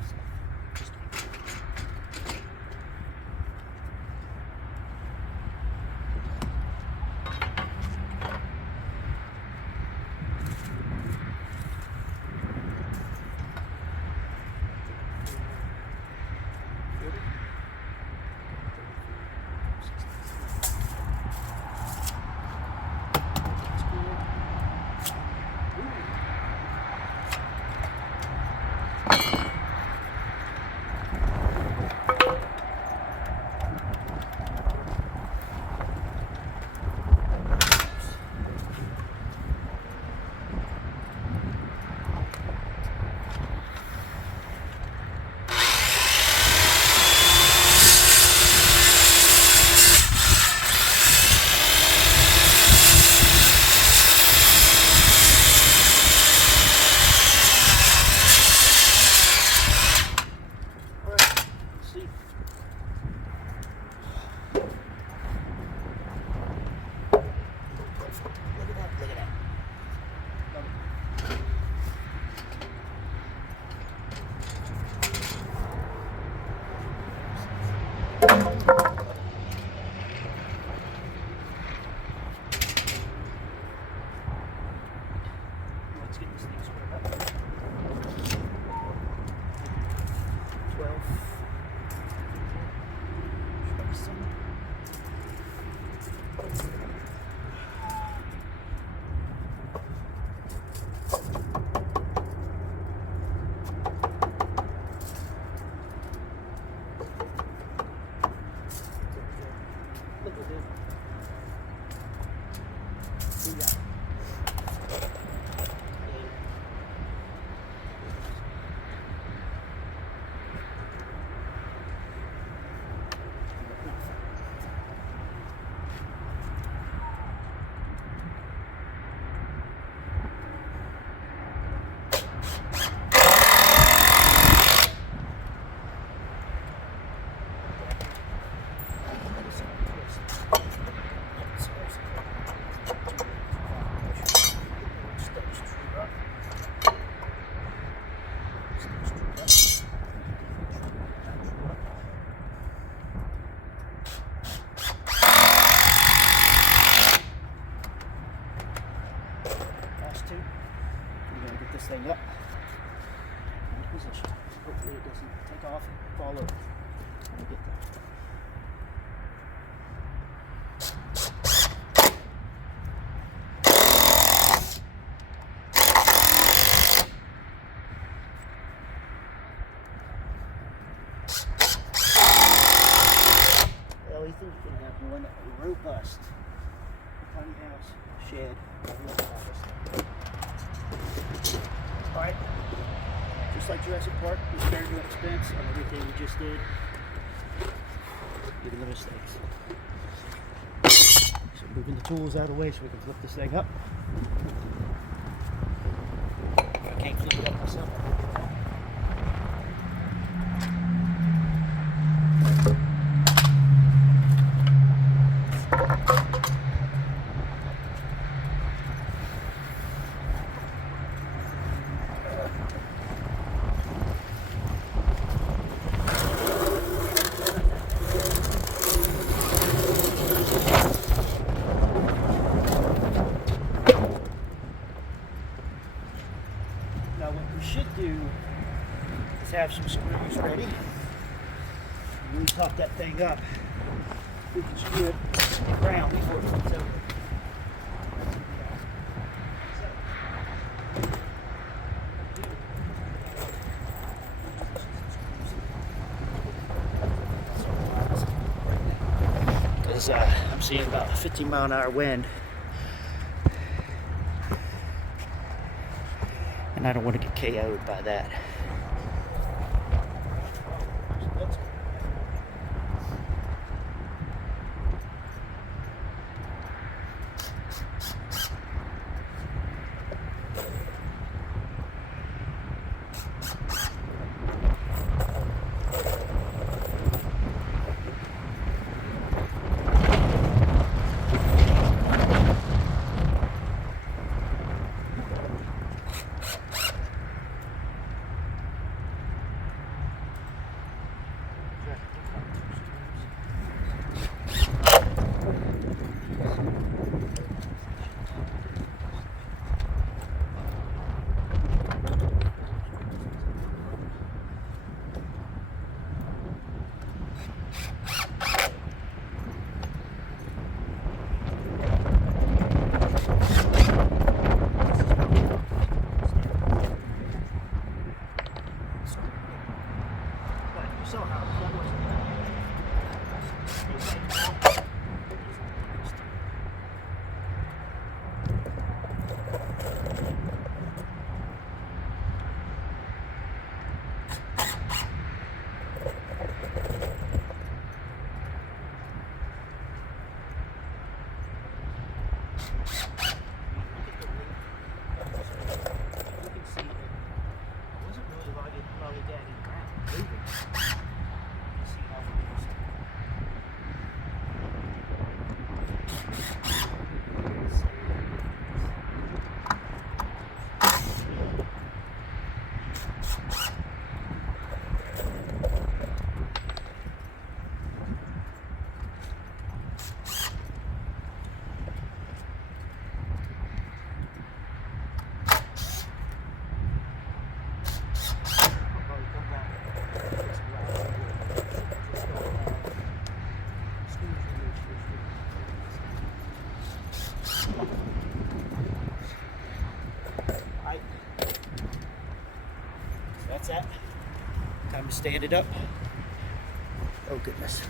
We're going to get this thing up in position. Hopefully it doesn't take off and fall over when we get there. Well, Ethan's going to have one robust tiny house shed. Alright, just like Jurassic Park, we spared no expense on everything we just did, even the mistakes. So moving the tools out of the way so we can flip this thing up. I can't flip it up myself. Now what we should do is have some screws ready. When we pop that thing up, we can screw it to the ground before it flips over. Because I'm seeing about a 15-mile-an-hour wind. And I don't want to get KO'd by that. That's that. Time to stand it up. Oh goodness.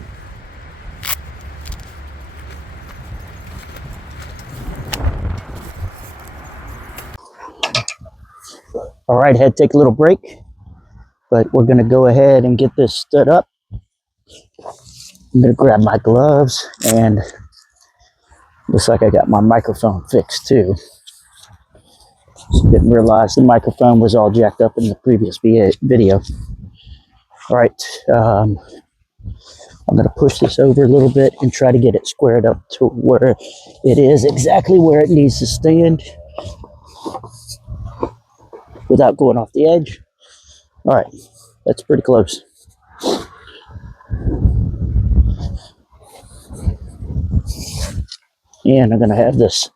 All right, had to take a little break, but we're going to go ahead and get this stood up. I'm going to grab my gloves, and looks like I got my microphone fixed too. Didn't realize the microphone was all jacked up in the previous video. All right, I'm going to push this over a little bit and try to get it squared up to where it is exactly where it needs to stand without going off the edge. All right, that's pretty close. And I'm going to have this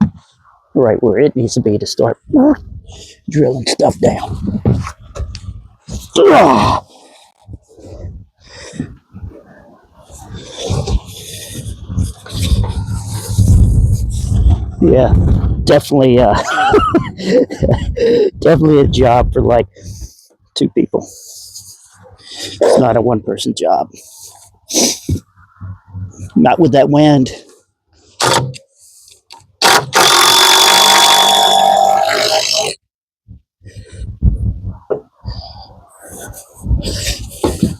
right where it needs to be to start drilling stuff down. Yeah, definitely, definitely a job for like 2 people. It's not a 1-person job. Not with that wind.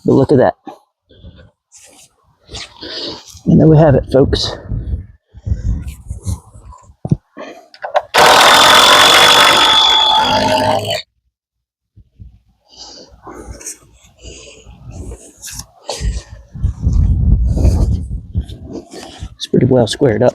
But look at that. And there we have it, folks. It's pretty well squared up.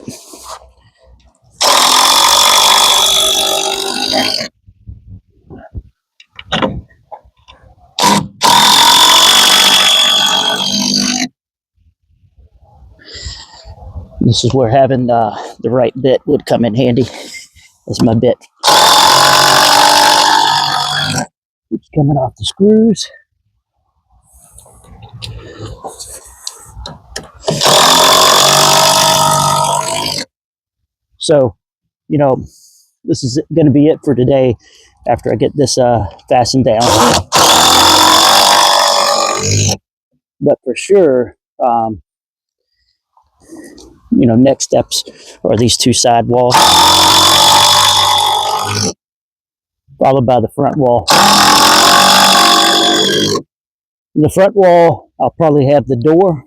This is where having the right bit would come in handy. That's my bit. It's coming off the screws. So, you know, this is going to be it for today after I get this fastened down. But for sure, you know, next steps are these 2 side walls, followed by the front wall. In the front wall, I'll probably have the door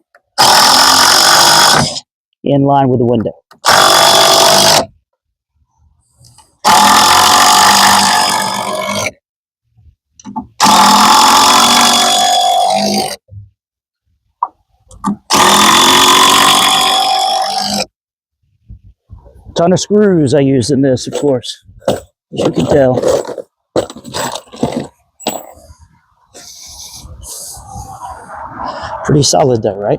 in line with the window. Ton of screws I use in this, of course, as you can tell. Pretty solid though, right?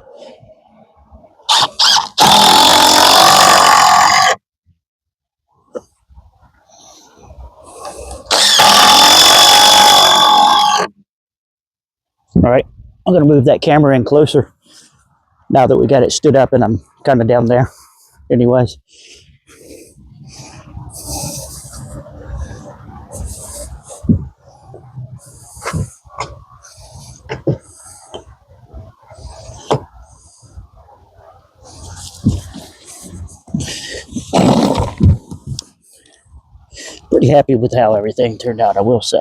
All right, I'm gonna move that camera in closer now that we got it stood up and I'm kind of down there. Anyways. Pretty happy with how everything turned out, I will say.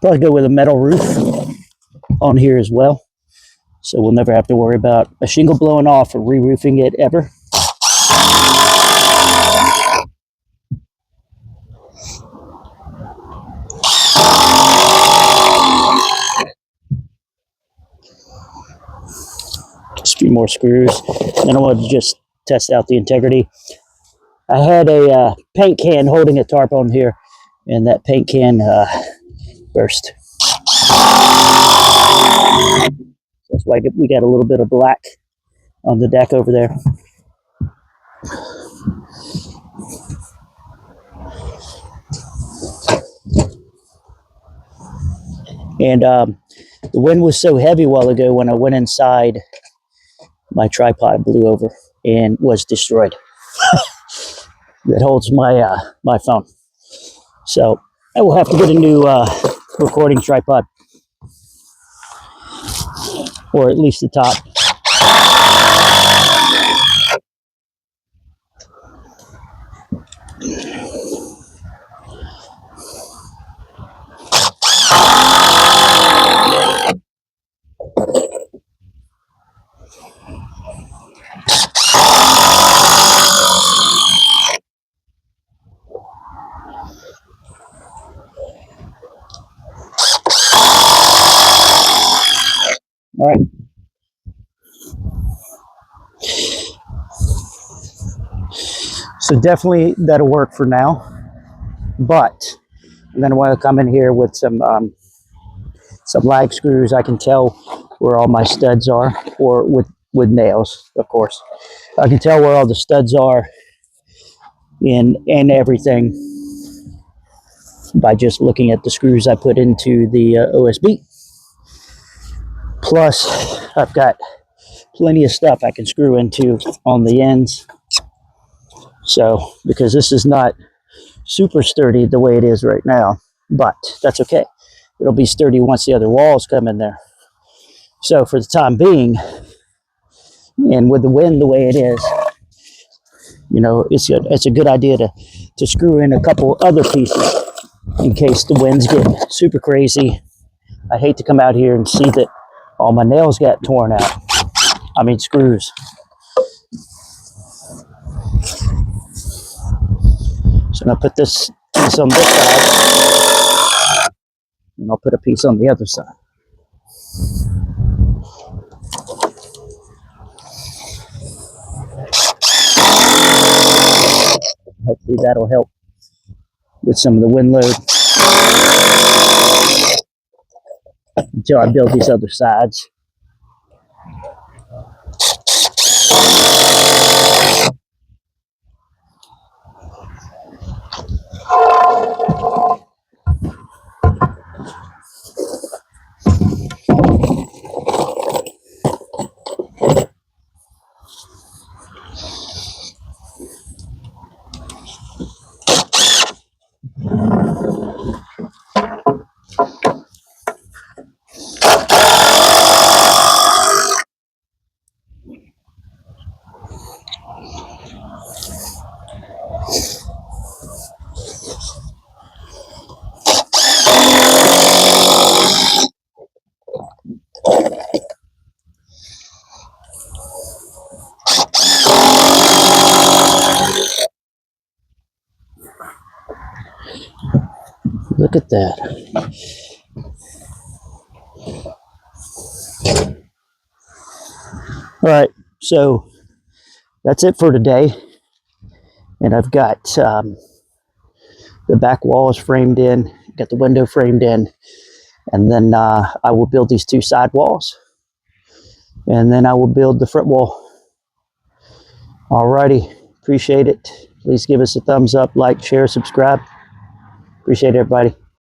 Probably go with a metal roof on here as well, so we'll never have to worry about a shingle blowing off or re-roofing it ever. Just a few more screws. Then I wanted to just test out the integrity. I had a paint can holding a tarp on here, and that paint can burst. That's why we got a little bit of black on the deck over there. And the wind was so heavy a while ago when I went inside, my tripod blew over and was destroyed. That holds my my phone. So I will have to get a new recording tripod, or at least the top. All right. So definitely that'll work for now. But then I want to come in here with some lag screws. I can tell where all my studs are, or with nails, of course. I can tell where all the studs are and everything by just looking at the screws I put into the OSB. Plus, I've got plenty of stuff I can screw into on the ends. So, because this is not super sturdy the way it is right now, but that's okay. It'll be sturdy once the other walls come in there. So for the time being, and with the wind the way it is, you know, it's a good idea to screw in a couple other pieces in case the winds get super crazy. I hate to come out here and see that all my nails got torn out. I mean screws. So I'm gonna put this piece on this side, and I'll put a piece on the other side. Hopefully that'll help with some of the wind load until I build these other sides. Look at that. All right, so that's it for today. And I've got the back walls framed in, got the window framed in, and then I will build these two side walls, and then I will build the front wall. Alrighty, appreciate it. Please give us a thumbs up, like, share, subscribe. Appreciate it, everybody.